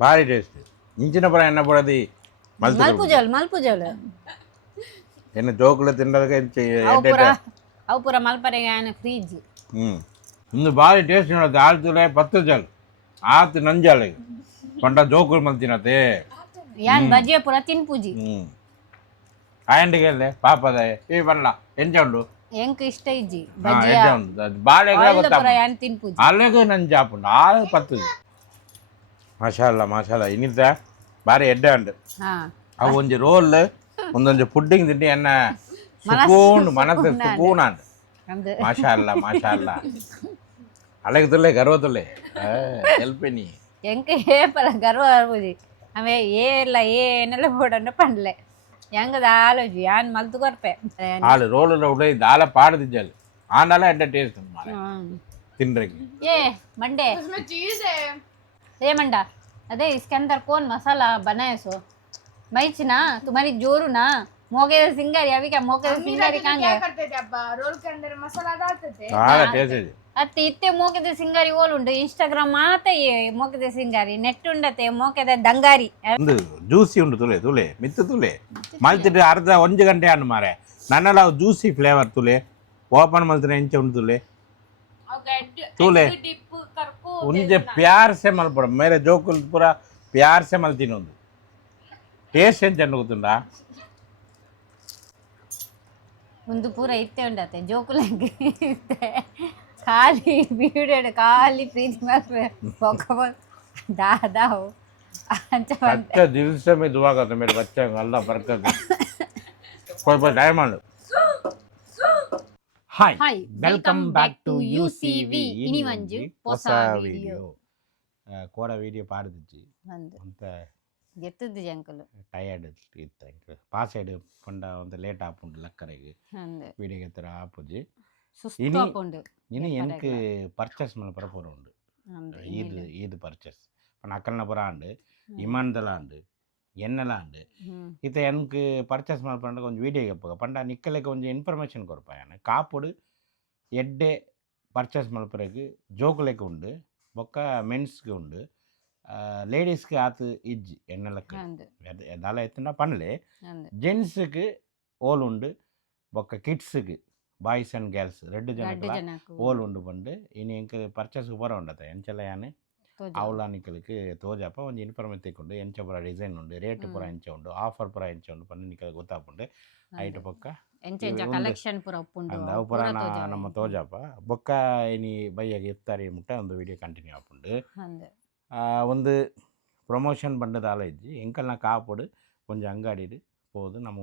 ಭಾರಿ ಟೇಸ್ಟ್ ಇಂಚಿನ ಪರ ಎಣ್ಣೆ ಪಡದಿ ಮಲ್ಪುಜಲ್ ಎಣ್ಣೆ ಜೋಕುಲ ತಿನ್ನೋದಕ್ಕೆ ಅವು ಪೂರ ಮಲ್ಪರೆಗೆ ಫ್ರೀಜ್ ಇಂದು ಭಾರಿ ಟೇಸ್ಟ್ ನೋಡತ್ತೆ ಆಳ್ತುಲೆ ಪತ್ತು ಜಲ್ ಆತು ನಂಜಾಲೆ ಪಂಡ ಜೋಕುಲು ಮಲ್ತಿನತೆ ಯಾನ್ ಬಜ್ಜಿಯ ಪೂರ ತಿನ್ಪುಜಿ ಆಯಂಡಿಗೆ ಅಲ್ಲೇ ಪಾಪದ ಏ ಬರಲ್ಲ ಎಂಜ ಉಂಡು ಎಂಕ್ ಇಷ್ಟ ಇಜ್ಜಿ ಎಂಜ ಉಂಡು ಬಾಳೆಗಳ ಗೊತ್ತಾ ಯಾನ್ ತಿನ್ಪುಜಿ ಅಲ್ಲಿಗೂ ನಂಜಾಪುಂಡು ಆಳು ಪತ್ತು ಮಾಷಾಲ್ಲ ಇನ್ನಿದ್ದ ಭಾರಿ ಎಡ್ಡೆ ಉಂಡು ಅವು ಒಂಜಿ ರೋಲ್ ಒಂದೊಂದು ಪುಡ್ಡಿಂಗ್ ತಿಂಡಿ ಎನ್ನ ಸುಕೂನ್ ಮನಸ್ಸು ಸುಕೂನ್ ಅಂಡ್ ಮಾಷಾಲ್ಲ ಅಳಗೆ ತುಲ್ಲೆ ಗರ್ವ ತುಲ್ಲೆ ಹೆಲ್ಪೆನಿ ಎಂಕ ಏಪಲ ಗರ್ವ ಆರ್ಬುಜಿ ಅವೆ ಏಲ್ಲ ಏನೆಲ್ಲ ಬೋಡನ್ನ ಪಂಡ್ಲೆ ಹೆಂಗದ ಆಲೋಜಿ ಯಾನ್ ಮಲ್ತು ಕೊರ್ಪೆ ಆಳು ರೋಲ್ ಉಡೈ ದಾಲ ಪಾಡದಿಜ್ಜಲ್ ಆಂಡಲ ಎಡ್ಡೆ ಟೇಸ್ಟ್ ತಿನ್ರಿಗೆ ये मंडे ये मंडा अरे इसके अंदर कौन मसाला बनाए सो मैच ना तुम्हारी जोरू ना मोगे सिंगारी अभी क्या मोगे सिंगारी कहाँ गए करते थे अब्बा रोल के अंदर मसाला डालते थे ಟೇಸ್ಟ್ अत्ते इत्ते मोगे सिंगारी ओल उंडु इंस्टाग्राम माते ये मोगे सिंगारी नेट उंडते मोगे दंगारी ಒಂದು ಜ್ಯೂಸಿ ಉಂಡು ತುಲೆ ಮಿತ್ತು ತುಲೆ ಮಲ್ತಿಟ್ಟು ಅರ್ಧ 1 ಗಂಟೆ ಅನ್ನು ಮಾರೆ ನನ್ನೆಲ್ಲ ಜ್ಯೂಸಿ ಫ್ಲೇವರ್ ತುಲೆ ಓಪನ್ ಮಲ್ತಿನ ಎಂಚ ಉಂಡು ತುಲೆ उनजे प्यार से मलपड़ मेरे जोकुल पूरा प्यार से मलती नोंदु टेस्ट ಏನು ಚೆಂದ ಗೊತ್ತುಂಟಾ ಒಂದು ಪೂರ ಇತ್ತೆ ಉಂಡತೆ ಜೋಕುಲಂಗೆ ಇತ್ತೆ ಖಾಲಿ ಬೀಡೆಡ್ ಖಾಲಿ ಪ್ರೀತಿ ಮಾಡ್ಬೇ ಬೊಕ್ಕ दाओ अच्छा दिल से मैं दुआ करता हूँ मेरे बच्चे को अल्लाह बरकत दे कोई पर diamond hi welcome back to UCV ಇನಿ ಮಂಜು ಹೊಸ ವಿಡಿಯೋ ಕೋಡ ವಿಡಿಯೋ ಪಾಡಿದ್ಜಿ ಅಂತ ಗೆತ್ತದ್ದು ಅಂಕಲ್ ಟಯರ್ಡ್ ಇತ್ತು ಪಾಸ್ ಸೈಡ್ ಪಂಡ ಒಂದು ಲೇಟ್ ಆಪುಂಡು ಲಕ್ಕರೆಗೆ ವಿಡಿಯೋ ಗೆತ್ತರ ಆಪುಜಿ ಸುಸ್ತು ಆಪುಂಡು ಇನಿ ಎನ್ಕ್ ಪರ್ಚೇಸ್ ಮಲ ಪರಪುರ ಉಂಡು ಈದ್ ಪರ್ಚೇಸ್ ಪಂಡ ಅಕ್ಕಲ್ನ ಪುರ ಆಂಡು ಇಮಾನ್ದಲ ಆಂಡು ಎನ್ನೆಲ್ಲ ಆಂಡು ಇತ್ತ ಎನ್ಕ್ ಪರ್ಚೇಸ್ ಮಲ್ಪಂಡ ಒಂದು ವಿಡಿಯೋ ಗೆಪ್ಪಗ ಪಂಡ ನಿಕ್ಕಲೆಗೆ ಒಂದು ಇನ್ಫರ್ಮೇಷನ್ ಕೊರಪಾಯನ ಕಾಪುಡು ಎಡ್ಡೆ ಪರ್ಚೇಸ್ ಮಲ್ಪರೆಗ್ ಜೋಕುಲೆಗೆ ಉಂಡು ಬೊಕ್ಕ ಮೆನ್ಸ್ಗೆ ಉಂಡು ಲೇಡೀಸ್ಗೆ ಆತು ಇಜ್ಜಿ ಎನ್ನೆಲ್ಲಕ್ಕೆ ದಾಲ ಎತ್ತಂಡ ಪಂಡ್ಲೆ ಜೆಂಟ್ಸ್ಗೆ ಓಲ್ ಉಂಡು ಬೊಕ್ಕ ಕಿಡ್ಸ್ಗೆ ಬಾಯ್ಸ್ ಆ್ಯಂಡ್ ಗರ್ಲ್ಸ್ 2 ಜನ ಓಲ್ ಉಂಡು ಪಂಡು ಇನ್ನು ಎಂಕ್ ಪರ್ಚೇಸ್ಗೆ ಬರ ಉಂಡತ ಎಂಚೆಲ್ಲ ಯಾನೆ ಅವಲಾನಿಕಲಿಗೆ ತೋಜಪ್ಪ ಒಂದು ಇನ್ಫಾರ್ಮೇಷನ್ ತೆಕ್ಕೊಂಡು ಎಂಚ ಪುರ ಡಿಸೈನ್ ಉಂಡು ರೇಟ್ ಪುರ ಎಂಚ ಉಂಡು ಆಫರ್ ಪುರ ಎಂಚ ಉಂಡು ಪಂಡ ನಿಕಲ್ ಗೊತ್ತಾಪುಂಡು ಐಟ್ ಬೊಕ್ಕ ಕಲೆಕ್ಷನ್ ಪುರ ಉಪ್ಪುಂಡು ಅವು ಪುರ ನಮ್ಮ ತೋಜಪ್ಪ ಬೊಕ್ಕ ಇನಿ ಬೈಯಾಗ ಇರ್ತಾರೆ ಮುಟ್ಟ ಒಂದು ವಿಡಿಯೋ ಕಂಟಿನ್ಯೂ ಆಪುಂಡು ಒಂದು ಪ್ರಮೋಷನ್ ಬಂಡದ ಆಲ ಇಜ್ಜಿ ಎಂಕಲ್ನ ಕಾಪುಡು ಕೊಂಚ ಅಂಗಡಿಡು ಹೋದು ನಮ್ಮ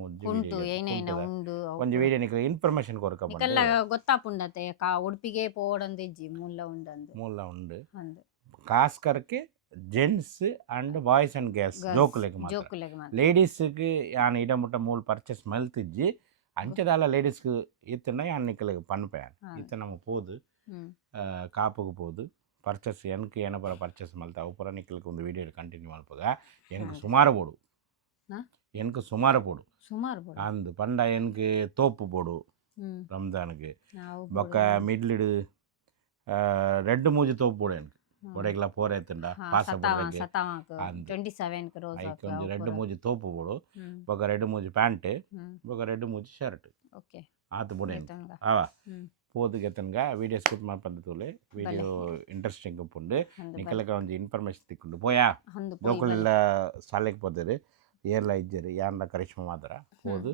ಒಂದು ವಿಡಿಯೋ ನಿಕ ಇನ್ಫಾರ್ಮೇಷನ್ ಕೊರಕ ಗೊತ್ತಾಪುಂಡತೆ ಉಡುಪಿಗೆ ಪೋಡಂದು ಇಜ್ಜಿ ಮೂಲ ಉಂಡು खास करके जेंट्स अंड बॉयज अंड गर्ल्स जोकुलेग लेडीस की यान इड मुट्ट मूल पर्चेस मल्तिज्जी अंचदाला लेडीस की इतना यान निकलेग पन्पयान इतना नम पोदु कापुग पोदु पर्चेस एनक ಏನಪರ पर्चेस मल्ता ऊपर निकलेग ಒಂದು ವಿಡಿಯೋ ಕಂಟಿನ್ಯೂ ಮಲ್ಪಗ ಎನಕ ಸುಮಾರು ಬೋಡು ಅಂದು ಪಂಡ ಎನಕ ತೋಪು ಬೋಡು ರಂಜಾನ್ಗೆ ಬೊಕ್ಕ ಮಿಡ್ಲಿಡ್ ರೆಡ್ ಮೂಜಿ ತೋಪು ಬೋಡು ಎನಕ ಒಡೆಗ್ಲ ಪೋರ್ ಐತಂಡ ಪಾಸ ಬೊಡೆಗೆ 27 ಕ ರೋಜಾ ಐಕೊಂಜಿ ರೆಡ್ ಮೂಜಿ ತೋಪು ಬೋಡು ಬೊಕ ರೆಡ್ ಮೂಜಿ ಪ್ಯಾಂಟ್ ಬೊಕ ರೆಡ್ ಮೂಜಿ ಶರ್ಟ್ ಓಕೆ ಆತು ಬೋಡೆ ಅವ ಪೋದು ಗೆತನ್ಗ ವಿಡಿಯೋ ಸ್ಕೂಟ್ ಮಾಡ್ಪಂದ ತೂಲೆ ವಿಡಿಯೋ ಇಂಟ್ರೆಸ್ಟಿಂಗ್ ಉಪ್ಪುಂಡು ನಿಕಲಕ ಒಂಜಿ ಇನ್ಫಾರ್ಮೇಷನ್ ತಿಕ್ಕೊಂಡು ಪೋಯಾ ಲೋಕಲ್ ಶಾಲೆಗೆ ಪೋದೆರ್ ಏರ್ಲ ಇಜ್ಜೆರ್ ಯಾನ್ಲ ಕರಿಷ್ಮಾ ಮಾತ್ರ ಪೋದು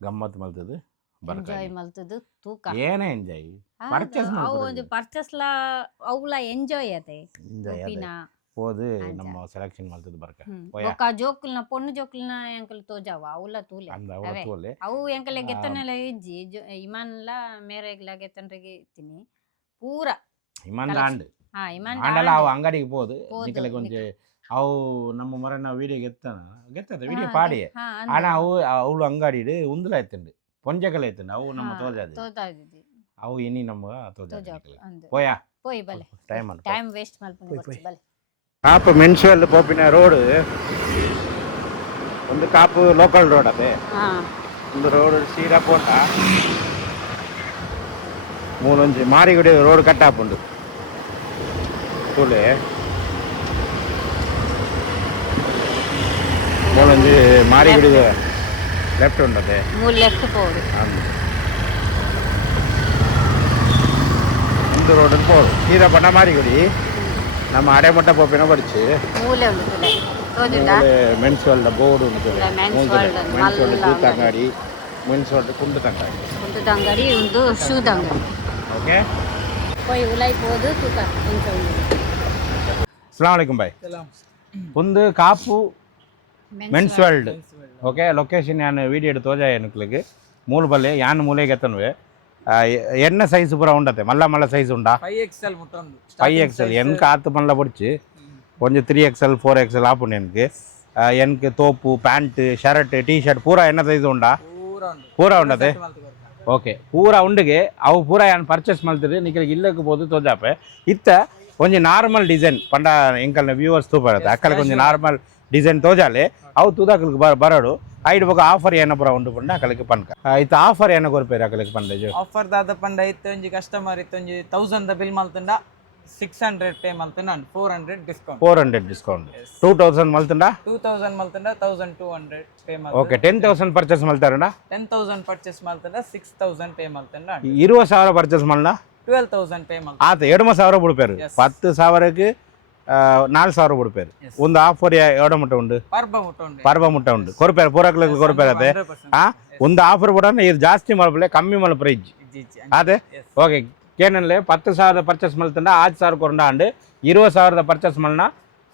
ಗಮ್ಮತ್ ಮಲ್ತದು ಎಂಜಾಯ್ ಮಲ್ತದು ತೂಕ ಏನೇ ಎಂಜಾಯ್ ಪರ್ಚೇಸ್ ಒಂದು ಪರ್ಚೇಸ್ಲ ಅವುಲ ಎಂಜಾಯ್ ಅತೆ ಪೋದು ನಮ್ಮ ಸೆಲೆಕ್ಷನ್ ಮಲ್ತದು ಬರ್ಕ ಬೊಕ ಜೋಕುಲ್ನ ಪೊಣ್ಣು ಜೋಕುಲ್ನ ಎಂಕಲ್ ತೋಜಾವ ಅವುಲ ತೂಲೆ ಅವು ಎಂಕಲೆ ಗೆತ್ತನೆಲ ಇಜ್ಜಿ ಇಮಾನ್ಲ ಮೇರೆಗ್ಲ ಗೆತ್ತನ್ರಿಗೆ ಇತ್ತೀನಿ ಪೂರ ಇಮಾನ್ ಆಂಡ್ ಆಂಡಲ ಅವು ಅಂಗಡಿಗೆ ಪೋದು ನಿಕಲೆ ಕೊಂಚ ಅವು ನಮ್ಮ ಮರನ ವಿಡಿಯೋ ಗೆತ್ತದ ವಿಡಿಯೋ ಪಾಡಿ ಆನ ಅವು ಅವಳು ಅಂಗಡಿ ಉಂದುಲ ಎತ್ತಂಡು ಪೊಂಜಕಲ ಎತ್ತಂಡು ಅವು ನಮ್ಮ ತೋಜಾದಿ ಅವು ಇನಿ ನಮ್ಮ ತೋಜಾದಿ ಪೋಯಾ போய் பலே டைம் வேஸ்ட் மல்புனி பலே ಕಾಪು ಮೆನ್ಸುವಲ್ ಪೋಪಿನ ರೋಡ್ ಒಂದು ಕಾಪು ಲೋಕಲ್ ರೋಡ್ ಅದೇ ಒಂದು ರೋಡ್ ಸೀರಾ ಪೋಂಡ ಮೂಲೊಂಜಿ ಮಾರಿಗುಡಿ ರೋಡ್ ಕಟ್ಟಾಪುಂಡು ತೂಲೆ ಮಾರಿಗುಡಿ ಲೆಫ್ಟ್ ಉಂಟದೆ ಮೂರು ಲೆಫ್ಟ್ ಪೋಡು ಒಂದು ರೋಡಲ್ಲಿ ಪೋಡು ಸೀದಾ ಬಣ್ಣ ಮಾರಿಗುಡಿ ನಮ್ಮ ಅಡೆಮಟ್ಟ ಪೋಪಿನ ಬರ್ಚಿ ಮೂಲೆ ಉಂಟು ತೋಜುಂಡ ಮೆನ್ಸ್ ವರ್ಲ್ಡ್ ಬೋರ್ಡ್ ಉಂಟು ಮೆನ್ಸ್ ವರ್ಲ್ಡ್ ಮೆನ್ಸ್ ವರ್ಲ್ಡ್ ಜೂತ ಅಂಗಡಿ ಮೆನ್ಸ್ ವರ್ಲ್ಡ್ ಕುಂಟದ ಅಂಗಡಿ ಕುಂಟದ ಅಂಗಡಿ ಒಂದು ಶೂದ ಅಂಗಡಿ ಓಕೆ పోయి ఉలై పోదు తూక కొంచెం ಅಸ್ಸಲಾಮು ಅಲೈಕುಂ ಬಾಯ್ ಒಂದು Kapu men's world okay location ಯಾನ್ ವೀಡಿಯೋ ಎಡು ತೋಜಾಯ ಎನ್ಕ್ಲಿಗೆ ಮೂಲ ಬಲ್ಲೆ ಯಾನ್ ಮೂಲೆಗೆ ಎತ್ತನ್ವೆ ಎನ್ನ ಸೈಜ್ ಪೂರ ಉಂಡತೆ ಮಲ್ಲ ಮಲ್ಲ ಸೈಜ್ ಉಂಡಾ 5XL ಮುಟ್ಟಂದು 5XL ಎನ್ಕ ಆತು ಮಲ್ಲ ಬಡ್ಚಿ ಒಂದು 3XL 4XL ಆಪುಂಡು ಎನ್ಕೆ ಎನ್ಕೆ ತೋಪು ಪ್ಯಾಂಟ್ ಶರ್ಟ್ ಟೀ ಶರ್ಟ್ ಪೂರ ಎನ್ನ ಸೈಜ್ ಉಂಡಾ ಪೂರ ಉಂಡತೆ ಓಕೆ ಪೂರ ಉಂಡಿಗೆ ಅವು ಪೂರ ಏನು ಪರ್ಚೇಸ್ ಮಾಡ್ತೀರಿ ನಿಖಿಲಿಗೆ ಇಲ್ಲಕ್ಕೆ ಬೋದು ತೋಜಾಪೆ ಇತ್ತ ಒಂಜಿ ನಾರ್ಮಲ್ ಡಿಸೈನ್ ಪಂಡ ಎಂಕಲ್ನ ವ್ಯೂವರ್ಸ್ ತೂಪರತ್ತೆ ಅಕ್ಕಲಿಗೆ ಒಂಜಿ ನಾರ್ಮಲ್ ಡಿಸೈನ್ ತೋಜಾಲೆ ಅವು ತೂದಾಕಲಿಗೆ ಬರಡು ಐಡ್ ಬೊಕ ಆಫರ್ ಏನ ಪೂರ ಉಂಡು ಪಂಡ ಅಕ್ಕಲಿಗೆ ಪನ್ಕ ಇತ್ತ ಆಫರ್ ಏನ ಕೊರ್ಪೇರಿ ಅಕ್ಕಲಿಗೆ ಪಂಡ ಆಫರ್ ದಾದ ಪಂಡ ಇತ್ತು ಒಂಜಿ ಕಸ್ಟಮರ್ ಇತ್ತು ಒಂಜಿ 1000 ಬಿಲ್ ಮಲ್ತಂಡ 600 ಪೇ ಮಲ್ತಂಡ 400 ಡಿಸ್ಕೌಂಟ್ 400 ಡಿಸ್ಕೌಂಟ್ 2000 ಮಲ್ತಂಡ 2000 ಮಲ್ತಂಡ 1200 ಪೇ ಮಲ್ತಂಡ ಓಕೆ 10000 ಪರ್ಚೇಸ್ ಮಲ್ತಾರಣ್ಣ 10000 ಪರ್ಚೇಸ್ ಮಲ್ತಂಡ 6000 ಪೇ ಮಲ್ತಂಡ 20,000 ಪರ್ಚೇಸ್ ಮಲ್ನ 12000 ಪೇ ಮಲ್ತಂಡ ಆತ 2,000 ಬಿಡ್ಪೇರು 10,000ಕ್ಕೆ 4,000 ಬಿಡ್ಪೇರು ಒಂದು ಆಫರ್ ಎವಡ ಮುಟ್ಟ ಉಂಡು ಪರ್ವ ಮುಟ್ಟ ಉಂಡು ಕೊರ್ಪೇರು ಪೂರಕ್ಲಿಗೆ ಕೊರ್ಪೇರತ್ತೆ ಒಂದು ಆಫರ್ ಕೂಡ ಇದು ಜಾಸ್ತಿ ಮಲ್ಪಲೆ ಕಮ್ಮಿ ಮಲ್ಪರೆ ಇಜ್ಜಿ ಅದೇ ಓಕೆ ಕೇನಲ್ಲೇ 10,000 ಪರ್ಚೇಸ್ ಮಲ್ತಂಡ 8,000 ಕೊರಂಡ ಅಂಡು 20,000 ಪರ್ಚೇಸ್ ಮಲ್ನ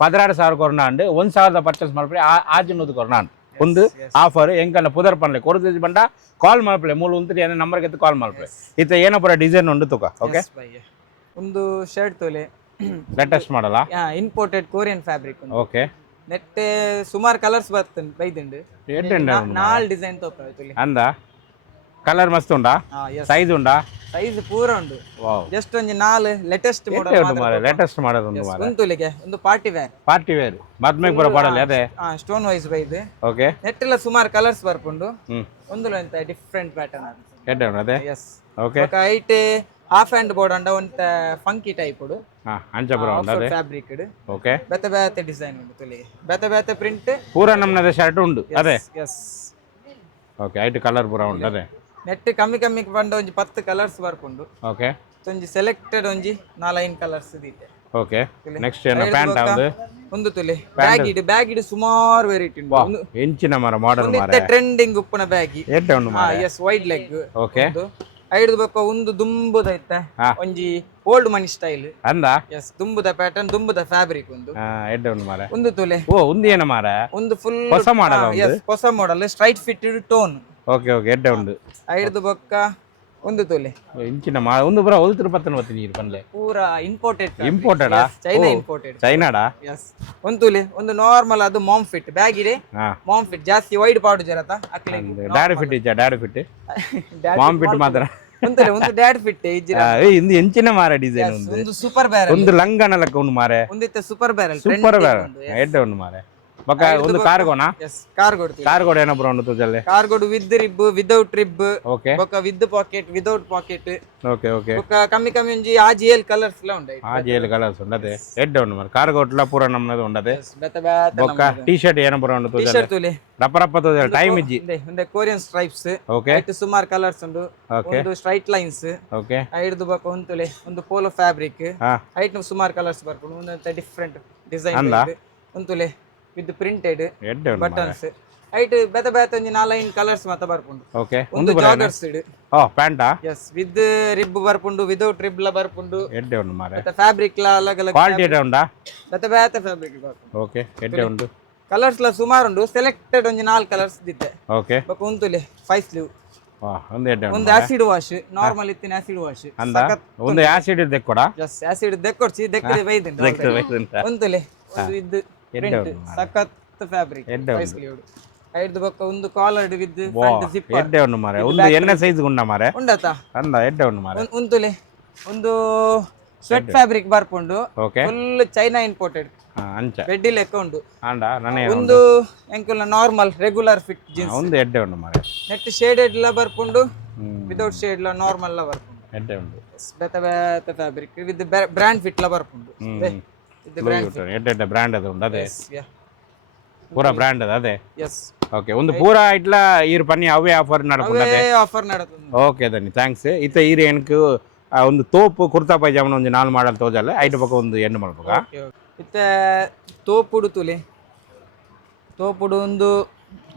16,000 ಕೊರಂಡ ಅಂಡು 1,000 ಪರ್ಚೇಸ್ ಮಲ್ಪಲೆ ಆಜಿನೂದು ಕೊರಂಡ ಅಂಡು ಒಂದು ಆಫರ್ ಎಂಕಲ್ಲ ಪುದರ್ ಪನ್ಲೆ ಕೊರದೇಜಿ ಬಂಡ ಕಾಲ್ ಮಲ್ಪಲೆ ಮೂಲ ಉಂತ್ರಿ ಏನ ನಂಬರ್ಗೆ ಎತ್ತು ಕಾಲ್ ಮಲ್ಪಲೆ ಇತ್ತ ಏನೋ ಪೂರ ಡಿಸೈನ್ ಉಂಡು ತುಕ ಓಕೆ ಒಂದು ಶರ್ಟ್ ತೊಲೆ ಲೇಟೆಸ್ಟ್ ಮಾಡಲ್ಲ imported Korean fabric okay net ಸುಮಾರು ಕಲರ್ಸ್ ಬರ್ತಂಡ್ ಬೈದಂಡು ನಾಲ್ ಡಿಸೈನ್ ತೋಪ ಅಂದ ಕಲರ್ ಮಸ್ತ್ ಉಂಡಾ ಸೈಜ್ ಉಂಡಾ ಸೈಜ್ ಪೂರ ಉಂಡು ವಾವ್ ಜಸ್ಟ್ ಒಂಜಿ 4 ಲೇಟೆಸ್ಟ್ ಲೇಟೆಸ್ಟ್ ಮಾಡಲ್ ಉಂಡು ಮಾರೆ ಉಂತುಲಿಗೆ ಒಂದು ಪಾರ್ಟಿ ವೇರ್ ಮದ್ಮೆಗೆ ಪೂರ ಪಾಡಲ್ಲ ಅದೇ ಸ್ಟೋನ್ ವೈಸ್ ಬೈದು ಓಕೆ ನೆಟ್ ಎಲ್ಲ ಸುಮಾರು ಕಲರ್ಸ್ ಬರ್ಪುಂಡು ಒಂದು ಎಂತ ಡಿಫ್ರೆಂಟ್ ಪ್ಯಾಟರ್ನ್ ಎಡ್ಡೆ ಅದೇ yes okay height half hand board ಅಂಡ ಒಂತ ಫಂಕಿ ಟೈಪ್ ಉಡು ಅಂಚ ಪೂರ ಉಂಡು ಅದೇ ಫ್ಯಾಬ್ರಿಕ್ ಓಕೆ ಬೇತೆ ಬೇತೆ ಡಿಸೈನ್ ಉಂಡು ತುಲಿಗೆ ಬೇತೆ ಬೇತೆ ಪ್ರಿಂಟ್ ಪೂರ ನಮ್ಮನೆ ಶರ್ಟ್ ಉಂಡು ಅದೇ ಎಸ್ ಓಕೆ ಹೈಟ್ ಕಲರ್ ಪೂರ ಉಂಡು ಅದೇ ನೆಟ್ ಕಮ್ಮಿ ಕಮ್ಮಿ ಬಂಡ ಒಂಜಿ 10 ಕಲರ್ಸ್ ಬರ್ಪುಂಡು ಓಕೆ ಒಂಜಿ ಸೆಲೆಕ್ಟೆಡ್ ಒಂಜಿ 4 ಕಲರ್ಸ್ ದೀತೆ ಓಕೆ ನೆಕ್ಸ್ಟ್ ಏನು ಪ್ಯಾಂಟ್ ಆಂದು ಒಂದು ತುಲೆ ಬ್ಯಾಗ್ ಇಡು ಸುಮಾರು ವೆರೈಟಿ ಉಂಟು ಒಂದು ಎಂಚಿನ ಮರ ಮಾಡೆಲ್ ಒಂದಿತ್ತೆ ಟ್ರೆಂಡಿಂಗ್ ಉಪ್ಪುನ ಬ್ಯಾಗಿ ಎಡ್ಡೆ ಉಂಡು ಮಾರೆ ಎಸ್ ವೈಡ್ ಲೆಗ್ ಓಕೆ ಐದು ಬೊಕ್ಕ ಒಂದು ದುಂಬುದ ಒಂಜಿ ಓಲ್ಡ್ ಮನಿ ಸ್ಟೈಲ್ ಅಂದ ಎಸ್ ದುಂಬುದ ಪ್ಯಾಟರ್ನ್ ದುಂಬುದ ಫ್ಯಾಬ್ರಿಕ್ ಒಂದು ಎಡ್ಡೆ ಉಂಡು ಮಾರೆ ಒಂದು ತುಲೆ ಓ ಉಂದು ಏನ ಮಾರ ಒಂದು ಫುಲ್ ಹೊಸ model ಎಸ್ ಹೊಸ model straight fitted tone okay okay ಎಡ್ಡೆ ಉಂಡು ಐದು ಬೊಕ್ಕ ಒಂದು ತುಲೆ ಇಂಚಿನ ಮಾ ಒಂದು ಪೂರ ಒಲ್ತಿರು ಪತ್ತನ ಬತ್ತಿ ನೀರು ಪನ್ಲೆ ಪೂರ ಇಂಪೋರ್ಟೆಡಾ ಚೈನಾ ಇಂಪೋರ್ಟೆಡ್ ಚೈನಾಡಾ ಎಸ್ ಒಂದು ತುಲೆ ಒಂದು ನಾರ್ಮಲ್ ಅದು ಮಾಮ್ ಫಿಟ್ ಬ್ಯಾಗ್ ಇದೆ ಮಾಮ್ ಫಿಟ್ ಜಾಸ್ತಿ ವೈಡ್ ಪಾಡು ಜರತ ಅಕ್ಲಿಗೆ ಡ್ಯಾಡಿ ಫಿಟ್ ಇಚ್ಚ ಡ್ಯಾಡಿ ಫಿಟ್ ಮಾಮ್ ಫಿಟ್ ಮಾತ್ರ ಒಂದು ಡ್ಯಾಡ್ ಫಿಟ್ ಇಜ್ಜಿರ ಇಂದು ಎಂಚಿನ ಮಾರ ಡಿಸೈನ್ ಒಂದು ಒಂದು ಸೂಪರ್ ಬ್ಯಾರಲ್ ಒಂದು ಲಂಗನ ಲಕ್ಕ ಉಂಡು ಮಾರೆ ಒಂದಿತ್ತ ಸೂಪರ್ ಬ್ಯಾರಲ್ ಸೂಪರ್ ಬೇರೆ ಎಡ್ಡೆ ಉಂಡು ಮಾರೆ ಬೊಕ್ಕ ಒಂದು ಕಾರ್ಗೋನಾ ಎಸ್ ಕಾರ್ಗೋಡ್ ಕಾರ್ಗೋಡ್ ಏನೋ ಬ್ರೋ ಉಂಡು ತುಜಲ್ಲೆ ಕಾರ್ಗೋಡ್ with rib without rib okay ಬೊಕ್ಕ with pocket without pocket okay okay ಬೊಕ್ಕ ಕಮ್ಮಿ ಕಮ್ಮಿ ಒಂಜಿ ಆಜಿಎಲ್ ಕಲರ್ಸ್ ಎಲ್ಲ ಉಂಟು ಆ ಜೇಲ್ ಕಲರ್ಸ್ ಉಂಡದೆ ಎಡ್ಡೆ ಉಂಡು ಮಾರೆ ಕಾರ್ಗೋಟ್ಲ ಪೂರ ನಮ್ಮದು ಉಂಡದೆ ಬೇತೆ ಬೇತೆ ಬೊಕ್ಕ ಟೀ ಶರ್ಟ್ ಏನೋ ಬ್ರೋ ಉಂಡು ತುಜಲ್ಲೆ ಟಿ-ಶರ್ಟ್ ತುಲೆ ರಪ್ಪ ರಪ್ಪ ತುಜಲ್ ಟೈಮ್ ಇಜ್ಜಿ ಒಂದೆ ಕೊರಿಯನ್ ಸ್ಟ್ರೈಪ್ಸ್ ಓಕೆ ಐಟ್ ಸುಮಾರು ಕಲರ್ಸ್ ಉಂಡು ಓಕೆ ಒಂದು ಸ್ಟ್ರೈಟ್ ಲೈನ್ಸ್ ಓಕೆ ಐಡ್ದು ಬೊಕ್ಕ ಒಂದು ತುಲೆ ಒಂದು ಪೋಲೋ ಫ್ಯಾಬ್ರಿಕ್ ಹಾ ಐಟ್ ಸುಮಾರು ಕಲರ್ಸ್ ಬರ್ಕೊಂಡು ಒಂದಂತ ಡಿಫ್ರೆಂಟ್ ಡಿಸೈನ್ ಅಂದ? ಒಂದು ತುಲೆ ವಿತ್ ಪ್ರಿಂಟೆಡ್ ಎಡ್ಡೆ ಉಂಡು ಮಾರೆ ಬಟನ್ಸ್ ಐಟ್ ಬೇತೆ ಬೇತೆ ಒಂಜಿ 4 ಕಲರ್ಸ್ ಮಾತ ಬರ್ಪುಂಡು ಓಕೆ ಒಂದು ಜಾಗರ್ಸ್ ಇಡು ಓ ಪ್ಯಾಂಟಾ ಎಸ್ ವಿತ್ ರಿಬ್ ಬರ್ಪುಂಡು ವಿದೌಟ್ ರಿಬ್ ಲ ಬರ್ಪುಂಡು ಎಡ್ಡೆ ಉಂಡು ಮಾರೆ ಮತ್ತೆ ಫ್ಯಾಬ್ರಿಕ್ ಲ ಅಲಗ್ ಅಲಗ್ ಕ್ವಾಲಿಟಿ ಎಡ್ಡೆ ಉಂಡಾ ಬೇತೆ ಬೇತೆ ಫ್ಯಾಬ್ರಿಕ್ ಬರ್ಪುಂಡು ಓಕೆ ಎಡ್ಡೆ ಉಂಡು ಕಲರ್ಸ್ ಲ ಸುಮಾರು ಉಂಡು ಸೆಲೆಕ್ಟೆಡ್ ಒಂಜಿ 4 ಕಲರ್ಸ್ ದಿತ್ತೆ ಓಕೆ ಬೊಕ ಉಂತುಲೆ 5 ಸ್ಲೀವ್ ವಾ ಒಂದು ಎಡ್ಡೆ ಒಂದು ಉಂಡು ಆಸಿಡ್ ವಾಶ್ ನಾರ್ಮಲ್ ಇತ್ತಿನ ಆಸಿಡ್ ವಾಶ್ ಅಂದ ಒಂದು ಆಸಿಡ್ ಇದೆ ಕೂಡ ಎಸ್ ಆಸಿಡ್ ದೆಕ್ಕೊಡ್ಸಿ ದೆಕ್ಕದೆ ಬೈದಿಂದ ಉಂತುಲೆ ಒಂದು ಇದು ಪ್ರಿಂಟ್ ಸಖತ್ ಫ್ಯಾಬ್ರಿಕ್ ಎಡ್ಡೆ 5 ಸ್ಲೀವ್ ಐದು ಬೊಕ ಒಂದು ಕಾಲರ್ಡ್ ವಿತ್ ವಾ ಫ್ರಂಟ್ ಜಿಪ್ಪರ್ ಎಡ್ಡೆ ಉಂಡು ಮಾರೆ ಒಂದು ಎಣ್ಣೆ ಸೈಜ್ ಗುಂಡ ಮಾರೆ ಉಂಡತಾ ಅಂದ ಎಡ್ಡೆ ಉಂಡು ಮಾರೆ ಉಂತುಲೆ ಒಂದು ಸ್ವೆಟ್ ಫ್ಯಾಬ್ರಿಕ್ ಬರ್ಪುಂಡು ಓಕೆ ಫುಲ್ ಚೈನಾ ಇಂಪೋರ್ಟೆಡ್ ಅಂಚ ಬೆಡ್ಡಿ ಲೆಕ್ಕ ಉಂಡು ಆಂಡ ನನೆ ಒಂದು ಎಂಕುಲ ನಾರ್ಮಲ್ ರೆಗ್ಯುಲರ್ ಫಿಟ್ ಜೀನ್ಸ್ ಒಂದು ಎಡ್ಡೆ ಉಂಡು ಮಾರೆ ನೆಟ್ ಶೇಡೆಡ್ ಲ ಬರ್ಪುಂಡು ವಿದೌಟ್ ಶೇಡ್ ಲ ನಾರ್ಮಲ್ ಲ ಬರ್ಪುಂಡು ಎಡ್ಡೆ ಉಂಡು ಬೇತೆ ಬೇತೆ ಫ್ಯಾಬ್ರಿಕ್ ವಿತ್ ಬ್ರ್ಯಾಂಡ್ ಫಿಟ್ ಲ ಬರ್ಪುಂಡು ವಿತ್ ಬ್ರ್ಯಾಂಡ್ ಎಡ್ಡೆ ಎಡ್ಡೆ ಬ್ರ್ಯಾಂಡ್ ಅದು ಉಂಡು ಅದೇ ಪೂರ ಬ್ರ್ಯಾಂಡ್ ಅದು ಅದೇ ಎಸ್ ಓಕೆ ಒಂದು ಪೂರ ಇಟ್ಲ ಈರು ಪನ್ನಿ ಅವೇ offer ನಡಪುಂಡದೆ offer ನಡతుంది okay Danni thanks ಇತ್ತ ಈರು ಏನಕ್ಕೆ ಒಂದು ತೋಪು ಕುರ್ತಾ ಪೈಜಾಮನ ಒಂದು 4 ಮಾಡಲ್ ತೋಜಲ್ಲ ಐಟು ಪಕ್ಕ ಒಂದು ಎಣ್ಣು ಮಾಡ್ಬೇಕ ಇತ್ತ ತೋಪುಡು ತುಲೆ ತೋಪುಡು ಒಂದು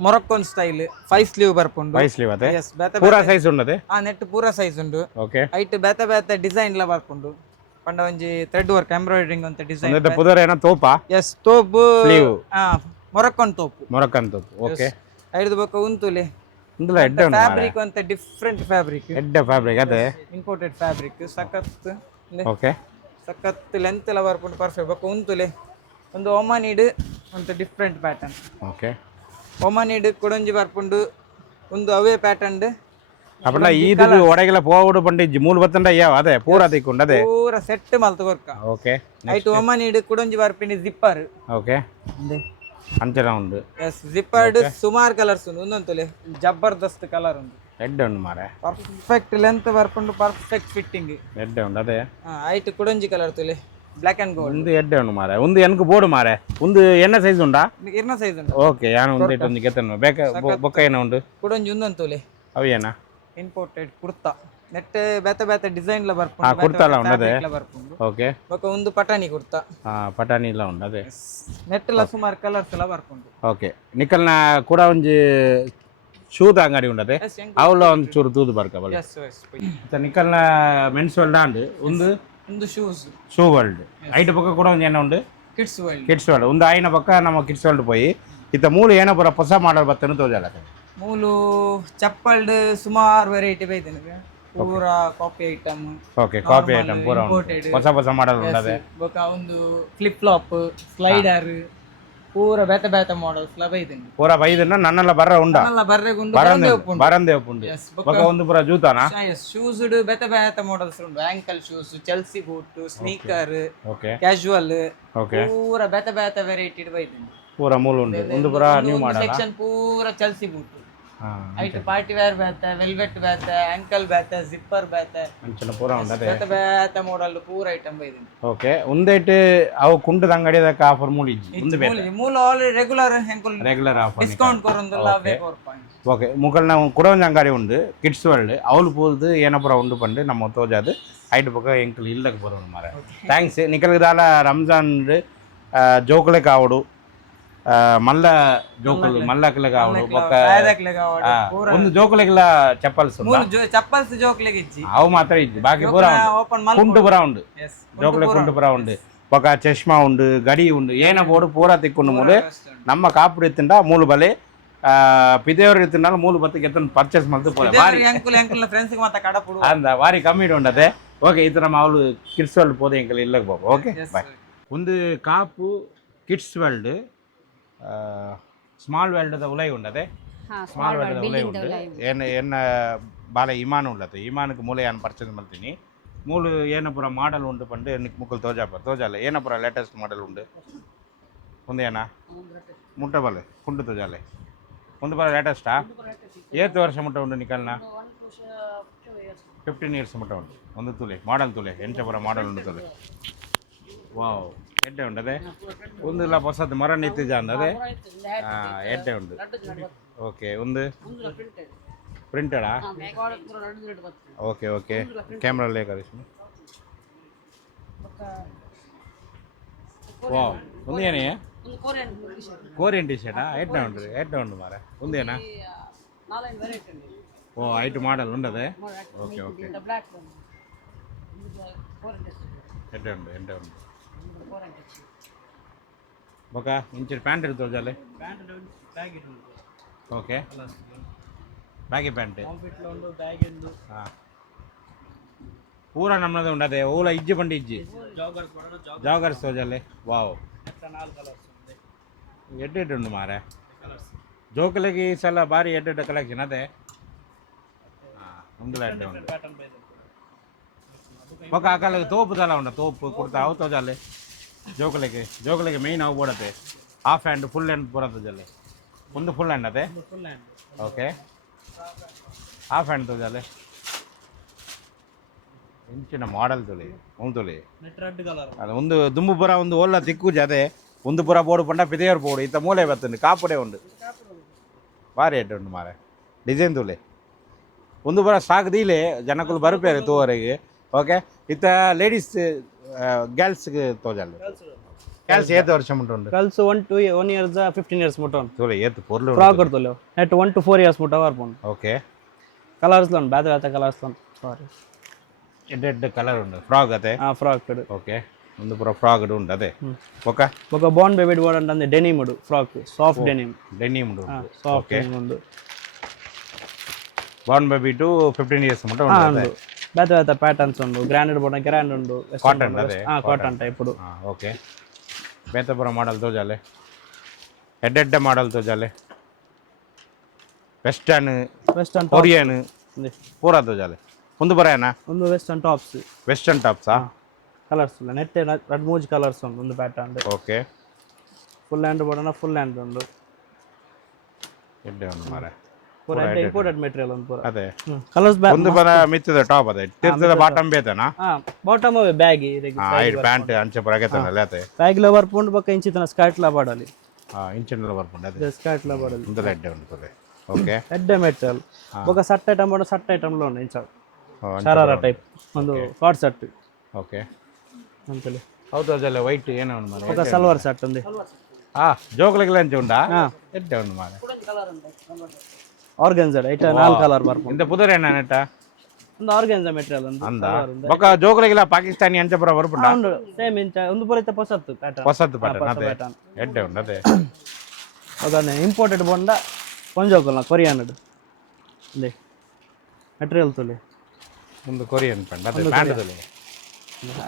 ಮೊರಕ್ಕೋನ್ ಸ್ಟೈಲ್ 5 ಸ್ಲೀವ್ ಬರ್ಪುಂಡು 5 ಸ್ಲೀವ್ ಅದೇ ಎಸ್ ಬೇತೆ ಪೂರ ಸೈಜ್ ಉಂಡದೆ ನೆಟ್ ಪೂರ ಸೈಜ್ ಉಂಡು ಓಕೆ ಐಟ್ ಬೇತೆ ಬೇತೆ ಡಿಸೈನ್ ಲ ಬರ್ಪುಂಡು ಪಂಡ ಒಂಜಿ ಥ್ರೆಡ್ ವರ್ಕ್ ಎಂಬ್ರಾಯ್ಡರಿಂಗ್ ಅಂತ ಡಿಸೈನ್ ಒಂದು ಪುದರ ಏನೋ ತೋಪಾ ಎಸ್ ತೋಪು ಸ್ಲೀವ್ ಮೊರಕ್ಕೋನ್ ತೋಪು ಮೊರಕ್ಕನ್ ತೋಪು ಓಕೆ ಐದು ಬೊಕ್ಕ ಉಂತುಲೆ ಇಂದುಲ ಎಡ್ಡೆ ಉಂಟು ಫ್ಯಾಬ್ರಿಕ್ ಅಂತ ಡಿಫ್ರೆಂಟ್ ಫ್ಯಾಬ್ರಿಕ್ ಎಡ್ಡೆ ಫ್ಯಾಬ್ರಿಕ್ ಅದೇ ಇಂಪೋರ್ಟೆಡ್ ಫ್ಯಾಬ್ರಿಕ್ ಸಖತ್ ಓಕೆ ಸಖತ್ ಲೆಂತ್ ಎಲ್ಲ ಬರ್ಪುಂಡು ಪರ್ಫೆಕ್ಟ್ ಬೊಕ್ಕ ಉಂತುಲೆ ಒಂದು ಒಮಾನೀಡ್ ಅಂತ ಡಿಫ್ರೆಂಟ್ ಪ್ಯಾಟರ್ನ್ ಓಕೆ ಒಮಾನೀಡ್ ಕೊಡೊಂಜಿ ಬರ್ಪುಂಡು ಒಂದು ಅವೇ ಪ್ಯಾಟರ್ನ್ ಅಪ್ಪಳ ಈದು ಒಡಗೆಲ್ಲ ಪೋವಡು ಪಂಡ ಇಜ್ಜಿ ಮೂಲು ಬತ್ತಂಡ ಯಾವ ಅದೇ ಪೂರ ತಿಕ್ಕೊಂಡು ಅದೇ ಪೂರ ಸೆಟ್ ಮಲ್ತು ಕೊರ್ಕ ಓಕೆ ಐಟು ಒಮಾನೀಡ್ ಕೊಡೊಂಜಿ ಬರ್ಪಿಂಡಿ ಜಿಪ್ಪರ್ ಓಕೆ ಅಂಚನ ಉಂಡು ಎಸ್ ಜಿಪ್ಪರ್ಡ್ ಸುಮಾರು ಕಲರ್ಸ್ ಉಂಡು ಒಂದೊಂತುಲೆ ಜಬರ್ದಸ್ತ್ ಕಲರ್ ಉಂಡು ಎಡ್ಡೆ ಉಂಡು ಮಾರೆ ಪರ್ಫೆಕ್ಟ್ ಲೆಂತ್ ಬರ್ಪುಂಡು ಪರ್ಫೆಕ್ಟ್ ಫಿಟ್ಟಿಂಗ್ ಎಡ್ಡೆ ಉಂಡು ಅದೇ ಐಟು ಕೊಡೊಂಜಿ ಕಲರ್ ತುಲೆ ಬ್ಲಾಕ್ ಅಂಡ್ ಗೋಲ್ಡ್ ಒಂದು ಎಡ್ಡೆ ಉಂಡು ಮಾರೆ ಒಂದು ಎನ್ಕು ಬೋರ್ಡು ಮಾರೆ ಒಂದು ಎನ್ನ ಸೈಜ್ ಉಂಡಾ ಇರ್ನ ಸೈಜ್ ಉಂಡು ಓಕೆ ಯಾನು ಒಂದು ಇಟ್ಟೊಂದು ಗೆತ್ತನು ಬೇಕ ಬೊಕ್ಕ ಏನ ಉಂಡು ಕೊಡೊಂಜಿ ಒಂದೊಂತುಲೆ ಅವು ಏನ ಇಂಪೋರ್ಟೆಡ್ ಕುರ್ತಾ ನೆಟ್ ಬೇತೆ ಬೇತೆ ಡಿಸೈನ್ ಲ ಬರ್ಪುಂಡು ಹಾ ಕುರ್ತಾ ಎಲ್ಲ ಉಂಡು ಅದೇ ಬರ್ಪುಂಡು ಓಕೆ ಬೊಕ್ಕ ಒಂದು ಪಟಾಣಿ ಕುರ್ತಾ ಪಟಾಣಿ ಎಲ್ಲ ಉಂಡು ಅದೇ ನೆಟ್ ಲ ಸುಮಾರು ಕಲರ್ಸ್ ಎಲ್ಲ ಬರ್ಪುಂಡು ಓಕೆ ನಿಕಲ್ನ ಕೂಡ ಒಂಜಿ ಶೂದ ಅಂಗಡಿ ಉಂಡದೆ ಅವಳ ಒಂದು ಚೂರು ತೂದು ಬರ್ಕ ಬಲ್ಲ ಎಸ್ ಎಸ್ ನಿಕಲ್ನ ಮೆನ್ಸ್ ವರ್ಲ್ಡ್ ಅಂಡ್ ಒಂದು ಶೂಸ್ ಶೂ ವರ್ಲ್ಡ್ ಐಟ್ ಪಕ್ಕ ಕೂಡ ಒಂದು ಏನ ಉಂಡು ಕಿಡ್ಸ್ ವರ್ಲ್ಡ್ ಕಿಡ್ಸ್ ವರ್ಲ್ಡ್ ಒಂದು ಆಯ್ನ ಪಕ್ಕ ನಮ್ಮ ಕಿಡ್ಸ್ ವರ್ಲ್ಡ್ ಪೋಯಿ ಇತ್ತ ಮೂಲು ಏನೋ ಬರ ಹೊಸ ಮಾಡಲ್ ಬತ್ತನು ತೋಜಲ್ಲ ಮೂಲು ಚಪ್ಪಲ್ಡ್ ಸುಮಾರು ವೆರೈಟಿ ಬೈತೇನೆ ಪೂರ copy item okay copy item ಪೂರ ಹೊಸ ಹೊಸ ಮಾಡಲ್ ಉಂಡದೆ ಬೊಕ ಒಂದು ಫ್ಲಿಪ್ ಫ್ಲಾಪ್ ಸ್ಲೈಡರ್ ಪೂರ ಬೇತೆ ಬೇತೆ ಮಾಡಲ್ಸ್ ಲ ಬೈತೇನೆ ಪೂರ ಬೈದನ್ನ ನನ್ನೆಲ್ಲ ಬರ್ರ ಉಂಡ ನಲ್ಲ ಬರ್ರೆಗುಂಡು ಬರಂದೆ ಉಪ್ಪುಂಡು ಬೊಕ ಒಂದು ಪೂರ ಜೂತಾನ ಶೂಸ್ ಬೇತೆ ಬೇತೆ ಮಾಡಲ್ಸ್ ಉಂಡು ankle shoes ಚೆಲ್ಸಿ boot sneaker okay casual okay ಪೂರ ಬೇತೆ ಬೇತೆ ವೆರೈಟಿ ಬೈತೇನೆ ಪೂರ ಮೂಲು ಉಂಡು ಒಂದು ಪೂರ ನ್ಯೂ ಮಾಡಲ್ಲ ಸೆಕ್ಷನ್ ಪೂರ ಚೆಲ್ಸಿ ಬೂಟ್ ಹಾ ಐಟ್ ಪಾರ್ಟಿ ವೇರ್ ಬೇತೆ ವೆಲ್ವೆಟ್ ಬೇತೆ ಆಂಕಲ್ ಬೇತೆ ಜಿಪ್ಪರ್ ಬೇತೆ ಅಂಚನ ಪೂರ ಉಂಡದೆ ಬೇತೆ ಬೇತೆ ಮಾಡಲ್ ಪೂರ ಐಟಮ್ ಬೈದಿನಿ ಓಕೆ ಒಂದೇಟ್ ಅವು ಕುಂಟದ ಅಂಗಡಿದಕ್ಕೆ ಆಫರ್ ಮೂಡಿಜ್ಜಿ ಒಂದು ಬೇರೆ ಮೂಲ ಆಲ್ರೆಡಿ ರೆಗ್ಯುಲರ್ ಹೆಂಕಲ್ ರೆಗ್ಯುಲರ್ ಆಫರ್ ಡಿಸ್ಕೌಂಟ್ ಕೊರೊಂದುಲ್ಲ ಅವೇ ಪಾಯಿಂಟ್ ಓಕೆ ಮುಕ್ಕಲ್ನ ಕೂಡ ಒಂದು ಅಂಗಡಿ ಉಂಡು ಕಿಡ್ಸ್ ವರ್ಲ್ಡ್ ಅವಳು ಪೋದು ಏನಪ್ಪರ ಉಂಡು ಪಂಡು ನಮ್ಮ ತೋಜಾದು ಐಟ್ ಪಕ್ಕ ಎಂಕಲ್ ಇಲ್ಲಕ್ಕೆ ಬರೋಣ ಮಾರೆ ಥ್ಯಾಂಕ್ಸ್ ನಿಕಲ್ಗೆ ದಾಲ ರಂಜಾನ್ ಜೋಕುಲೆ ಕಾವಡು ಮಲ್ಲ ಜೋಕುಲು ಮಲ್ಲಕ್ಲೆ ಕಾವಡು ಬೊಕ್ಕ ಒಂದು ಜೋಕುಲೆಗ್ಲ ಚಪ್ಪಲ್ಸ್ ಚಪ್ಪಲ್ಸ್ ಜೋಕ್ಲೆಗೆ ಇಚ್ಚಿ ಅವು ಮಾತ್ರ ಇಜ್ಜಿ ಬಾಕಿ ಪೂರ ಓಪನ್ ಕುಂಟು ಪುರ ಉಂಡು ಜೋಕುಲೆ ಕುಂಟು ಪುರ ಉಂಡು ಬೊಕ್ಕ ಚಶ್ಮಾ ಉಂಡು ಗಡಿ ಉಂಡು ಏನ ಬೋಡು ಪೂರ ತಿಕ್ಕೊಂಡು ಮೂಲೆ ನಮ್ಮ ಕಾಪುಡು ಎತ್ತಿಂಡ ಮೂಲು ಬಲೆ ಪಿದೇವರು ಎತ್ತಿನಾಲ ಮೂಲು ಬತ್ತಿಗೆ ಎತ್ತನ್ನು ಪರ್ಚೇಸ್ ಮಾಡ್ದು ಪೋಲೆ ಬಾರಿ ಎಂಕಲ್ ಫ್ರೆಂಡ್ಸ್ ಗೆ ಮಾತಾ ಕಡಪುಡು ಅಂದ ಬಾರಿ ಕಮ್ಮಿ ಉಂಡದೆ ಓಕೆ ಈ ಥರ ನಮ್ಮ ಅವಳು ಕಿಡ್ಸ್ ವರ್ಲ್ಡ್ ಪೋದೆ ಎಂಕಲ್ ಇಲ್ಲಕ್ಕೆ ಬಾಬು ಓಕೆ ಬಾಯ್ ಒಂದು ಕಾಪು ಕಿಡ್ಸ್ ವರ್ಲ್ಡ್ ಸ್ಮಾಲ್ ವರ್ಲ್ಡ್ ಉಲೈ ಉಂಡದೆ ಸ್ಮಾಲ್ ವರ್ಲ್ಡ್ ಉಲೈ ಉಂಡು ಎನ್ನ ಬಾಲ ಇಮಾನ್ ಉಳ್ಳದು ಇಮಾನಕ್ಕೆ ಮೂಲೆ ಏನು ಪರ್ಚೇಸ್ ಮಾಡ್ತೀನಿ ಮೂಲು ಏನು ಪುರ ಮಾಡಲ್ ಉಂಡು ಪಂಡು ನಿಕ್ ಮುಕ್ಕಲ್ ತೋಜಾಲ ಏನ ಪುರ ಲೇಟೆಸ್ಟ್ ಮಾಡಲ್ ಉಂಡು ಒಂದು ಏನ ಮುಟ್ಟಬಲ್ಲೆ ಕುಂಡು ತೋಜಾಲೆ ಒಂದು ಪುರ ಲೇಟೆಸ್ಟಾ ಏತ್ ವರ್ಷ ಮುಟ್ಟ ಉಂಡು ನಿಕಲ್ನ 15 years ಮುಟ್ಟ ಉಂಟು ಒಂದು ತುಲೆ ಮಾಡಲ್ ತುಲೆ ಎಂಚ ಪುರ ಮಾಡಲ್ ಉಂಡು ತುಲೆ ವಾವ್ ಎಡ್ಡೆ ಉಂಡದೆ ಒಂದು ಇಲ್ಲ ಹೊಸದು ಮರ ನಿಂತಿದ್ದ ಅಂದದೆ ಎಡ್ಡೆ ಉಂಡು ಓಕೆ ಒಂದು ಪ್ರಿಂಟೆಡಾ ಓಕೆ ಓಕೆ ಕ್ಯಾಮ್ರಲ್ಲೇ ಕಳಿಸಿ ವಾವ್ ಒಂದು ಏನೇ ಕೋರಿಯನ್ ಟಿ ಶರ್ಟಾ ಎಡ್ಡೆ ಉಂಡು ಮಾರ ಒಂದೇನಾ ಓ ಐಟು ಮಾಡಲ್ ಉಂಡದೆ ಓಕೆ ಓಕೆ ಎಡ್ಡೆ ಉಂಡು ಬೊಕ ಇಂಚರ್ ಪ್ಯಾಂಟ್ ಇರ್ತದೆ ಜಲ್ಲೆ ಓಕೆ ಬ್ಯಾಗಿ ಪ್ಯಾಂಟ್ ಹಾಂ ಪೂರ ನಮ್ಮದೇ ಉಂಡದೆ ಓಲ ಇಜ್ಜಿ ಬಂಡಿ ಇಜ್ಜಿ ಜಾಗರ್ಸ್ ತೋಜಲ್ಲೆ ವಾವ್ ಎಡ್ಡೆಡ್ಡು ಉಂಡು ಮಾರೆ ಜೋಕಲಿಗೆ ಈ ಸಲ ಭಾರಿ ಎಡ್ಡೆಡ್ಡ ಕಲೆಕ್ಷನ್ ಅದೇ ಹಾಂ ಉಂಡು ಎಡ್ಡೆ ಉಂಡು ಬೊಕ ಆ ಕಾಲಕ್ಕೆ ತೋಪುದಲ್ಲ ಉಂಡ ತೋಪು ಕೊಡ್ತಾ ಅವು ತೋಜಲ್ಲೆ ಜೋಕಲಿಗೆ ಮೇಯ್ನ್ ಅವು ಬೋಡತ್ತೆ ಹಾಫ್ ಹ್ಯಾಂಡ್ ಫುಲ್ ಹ್ಯಾಂಡ್ ಬರೋದು ಜಲ್ಲೆ ಒಂದು ಫುಲ್ ಹ್ಯಾಂಡ್ ಅದೇ ಓಕೆ ಹಾಫ್ ಹ್ಯಾಂಡ್ ತೋಜಲ್ಲೆ ಇಂಚಿನ ಮಾಡಲ್ ತೊಳಿ ಒಂದು ತೊಳಿ ಅದು ಒಂದು ದುಂಬು ಪುರ ಒಂದು ಒಳ್ಳೆ ತಿಕ್ಕುಜಿ ಅದೇ ಒಂದು ಪುರ ಬೋಡು ಪಂಡ ಪಿದೆಯವ್ರು ಬೋಡು ಇತ್ತ ಮೂಲೆ ಬರ್ತಂಡು ಕಾಪುಡೆ ಉಂಡು ಭಾರಿ ಎಡ್ಡೆ ಉಂಡು ಮಾರೆ ಡಿಸೈನ್ ತುಲೆ ಒಂದು ಬರ ಸ್ಟಾಕ್ ದೀಲೆ ಜನಕ್ಕಲು ಬರಪೇರೆ ತೂವರೆಗೆ ಓಕೆ ಇತ್ತ ಲೇಡೀಸ್ ಗರ್ಲ್ಸ್ಗೆ ತೋಜಲ್ಲ ಗರ್ಲ್ಸ್ ಏತು ವರ್ಷ ಉಂಟು ಗರ್ಲ್ಸ್ 1 years 15 years ಮುಟ್ಟ ತೋಲೆ ಏತು ಪೊರ್ಲು ಫ್ರಾಕ್ ಕೊಡ್ತಲ್ಲ ನೆಟ್ 1 to 4 years ಮುಟ್ಟ ಬರ್ಪುಂಡು ಓಕೆ ಕಲರ್ಸ್ ಲೋನ್ ಬೇತೆ ಬೇತೆ ಕಲರ್ಸ್ ಲೋನ್ ಸಾರಿ ಎಡ್ಡೆ ಕಲರ್ ಉಂಟು ಫ್ರಾಕ್ ಅದೇ ಫ್ರಾಕ್ ಕಡೆ ಓಕೆ ಒಂದು ಪೂರ ಫ್ರಾಕ್ ಉಂಟು ಅದೇ ಓಕೆ ఒక బాండ్ బేబీ బోర్డ్ అంటే డెనిమ్ ఉడు ఫ్రాక్ సాఫ్ట్ డెనిమ్ ಡೆನಿಮ್ ಉಂಟು సాఫ్ట్ డెనిమ్ ఉంది ಬಾರ್ನ್ ಬೇಬಿ ಟು 15 ಇಯರ್ಸ್ ಮಟ್ಟ ఆ ಉಂಟು ఉంది ಬೇತೆ ಬೇತೆ ಪ್ಯಾಟರ್ನ್ಸ್ ಉಂಡು ಗ್ರಾಂಡೆಡ್ ಬೋರ್ಡ್ ಗ್ರಾಂಡ್ ಉಂಡು ಕಾಟನ್ ಅದೇ ಕಾಟನ್ ಟೈಪ್ ಉಡು ಓಕೆ ಬೇತೆ ಪೂರ ಮಾಡಲ್ ತೋಜಾಲೆ ಎಡ್ಡೆಡ್ಡೆ ಮಾಡಲ್ ತೋಜಾಲೆ ವೆಸ್ಟರ್ನ್ వెస్టర్న్ ಕೊರಿಯನ್ ఉంది ಪೂರ ತೋಜಾಲೆ ಒಂದು ಬರೇನ ಒಂದು వెస్టర్న్ టాప్స్ ವೆಸ್ಟರ್ನ್ ಟಾಪ್ಸಾ కలర్స్ నెట్ రెడ్ మూజ్ కలర్స్ ఉంది pattern okay full hand board full hand ఉంది ಎಡ್ಡೆ ಒಂದು ಮಾರೆ పూర ఇంపోర్టెడ్ మెటీరియల్ ఉంది పూర ಅದೇ కలర్స్ ಒಂದು ಬರ ಮಿತ್ತದ ಟಾಪ್ ಅದೇ ತಿರ್ತದ ಬಾಟಮ್ ಬೇತನಾ బాటమ్ అవే బ్యాగ్ ಐದು ಪ್ಯಾಂಟ್ ಅಂಚೆ ಪರಗೆತನಲ್ಲ ಅದೇ బ్యాగ్ లో వర్పుండు పక్క ఇంచి తన స్కర్ట్ లా పడాలి ಇಂಚಿನ ಬರ್ಕೊಂಡು ಅದೇ స్కర్ట్ లా పడాలి ಒಂದು ಎಡ್ಡೆ ಉಂಟು ಓಕೆ రెడ్ మెటీరియల్ ఒక shirt item board shirt item లో ఉంది ಶರಾರಾ ಟೈಪ್ ಒಂದು ಕಾಟ್ ಸೆಟ್ ಓಕೆ ಅಂತಲೇ ಹೌದು ಅದೆಲ್ಲ ವೈಟ್ ಏನೋ ಒಂದು ಮಾರೆ ఒక సల్వార్ సెట్ ఉంది ಜೋಕ್ಲೆಲ್ಲ ಅಂಚೆ ಉಂಟಾ ಎಡ್ಡೆ ಒಂದು ಮಾರೆ ఆర్గెన్జా అయితే 4 కలర్ ಬರ್ಪು ಇಂದ ಪುದರ್ ಏನ ನೆಟ್ಟ ಒಂದು ಆರ್ಗೆನ್ಜಾ ಮೆಟೀರಿಯಲ್ ఉంది ಅಂದ ಬೊಕ್ಕ ಜೋಕ್ಲೆಲ್ಲ ಪಾಕಿಸ್ತಾನಿ ಅಂಚೆ ಪುರ ಬರ್ಪುಂಡ అవును సేమ్ ఇంచ ಒಂದು ಪುರೈತೆ ಹೊಸತ್ತು ಪ್ಯಾಟರ್ನ್ ಹೊಸದು ಪ್ಯಾಟರ್ನ್ ಅದೇ ಎಡ್ಡೆ ಉಂಟು ಅದೇ ಅದನ್ನ ಇಂಪೋರ್ಟೆಡ್ ಬಂಡ ಕೊಂಜೋಕಲ್ಲ ಕೊರಿಯನ್ ಇದೆ ಮೆಟೀರಿಯಲ್ ತುಲೆ ಒಂದು ಕೊರಿಯನ್ ಪ್ಯಾಂಟ್ ಅದೇ ಪ್ಯಾಂಟ್ ಅದೇ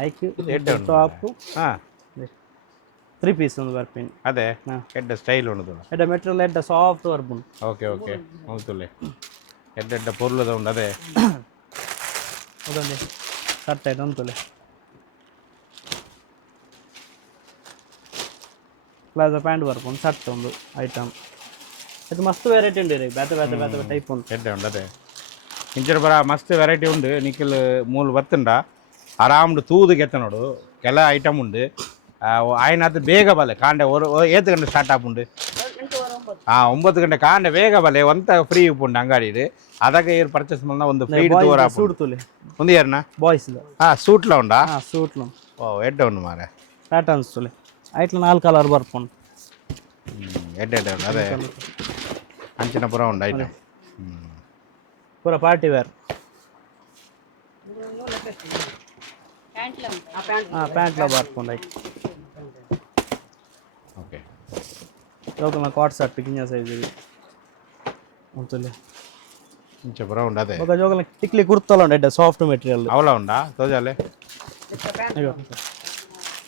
ಐಕ್ಯೂ ಟಾಪ್ ಹಾಂ 3 ಪೀಸ್ ಒಂದು ಬರ್ಪಿನ್ ಅದೇ ಎಡ್ಡೆ ಸ್ಟೈಲ್ ಉಂಟು ಎಡ್ಡ ಮೆಟೀರಿಯಲ್ ಎಡ್ಡ ಸಾಫ್ಟ್ ಬರ್ಪುಂಡು ಓಕೆ ಓಕೆ ಹೌದುಲೆ ಎಡ್ಡೆಡ್ಡ ಪೊರ್ಲದ ಉಂಟು ಅದೇ ಅದೊಂದು ಶರ್ಟ್ ಐತೆ ಅಂತಲೇ ಪ್ಲಾಜೋ ಪ್ಯಾಂಟ್ ಬರ್ಪುಂಡು ಶರ್ಟ್ ಒಂದು ಐಟಮ್ ಇದು ಮಸ್ತ್ ವೆರೈಟಿ ಉಂಡು ರೀ ಬೇತೆ ಬೇತೆ ಬೇತೆ ಟೈಪ್ ಉಂಟು ಎಡ್ಡೆ ಉಂಟು ಅದೇ ಇಂಚರ ಬರ ಮಸ್ತ್ ವೆರೈಟಿ ಉಂಡು ನಿಖಿಲ್ ಮೂಲು ಬತ್ತುಂಡ ಆರಾಮ್ಡು ತೂದು ಗೆತ್ತ ನೋಡು ಕೆಲ ಐಟಮ್ ಉಂಡು ఆయన ಅದು ಬೇಗ ಬಲೆ ಕಾಂಡೆ ಏತು ಗಂಟೆ ಸ್ಟಾರ್ಟ್ ಆಪುಂಡು 9 ಗಂಟೆ ಕಾಂಡೆ ಬೇಗ ಬಲೆ ಒಂತ ಫ್ರೀ ಉಪ್ಪುಂಡು ಅಂಗಡಿ ಅದಕ್ಕೆ ಏರ್ ಪರ್ಚೇಸ್ ಮಲ್ನ ಒಂದು ಫ್ರೀ ತೋರ ಸೂಟ್ ತುಲೆ ಒಂದು ಏರ್ನ ಬಾಯ್ಸ್ ಸೂಟ್ಲ ಉಂಡಾ ಸೂಟ್ಲು ಓ ಎಡ್ಡೆ ಉಂಡು ಮಾರೆ ಪ್ಯಾಟರ್ನ್ಸ್ ತುಲೆ ಐಟ್ಲ 4 ಕಲರ್ ಬರ್ಪುಂಡು ಎಡ್ಡೆ ಎಡ್ಡೆ ಉಂಡು ಅದೇ ಅಂಚಿನ ಪುರ ಉಂಡು ಐಟಮ್ ಪೂರ ಪಾರ್ಟಿ ವೇರ್ ಪ್ಯಾಂಟ್ಲ ಬರ್ಪುಂಡು ಐಟ್ ಓಕೆ ಜೋಕಲ್ನ ಕಾಟ್ ಸೆಟ್ ಕಿಂಜ ಸೈಜ್ ಇದೆ ಅಂತಲೇ ಇಂಚ ಪುರ ಉಂಡು ಅದೇ ఒక జోగల టిక్లీ కుర్తాలో ఉండే సాఫ్ట్ మెటీరియల్ ಅವಳ ಉಂಡಾ ತೋಜಾಲೆ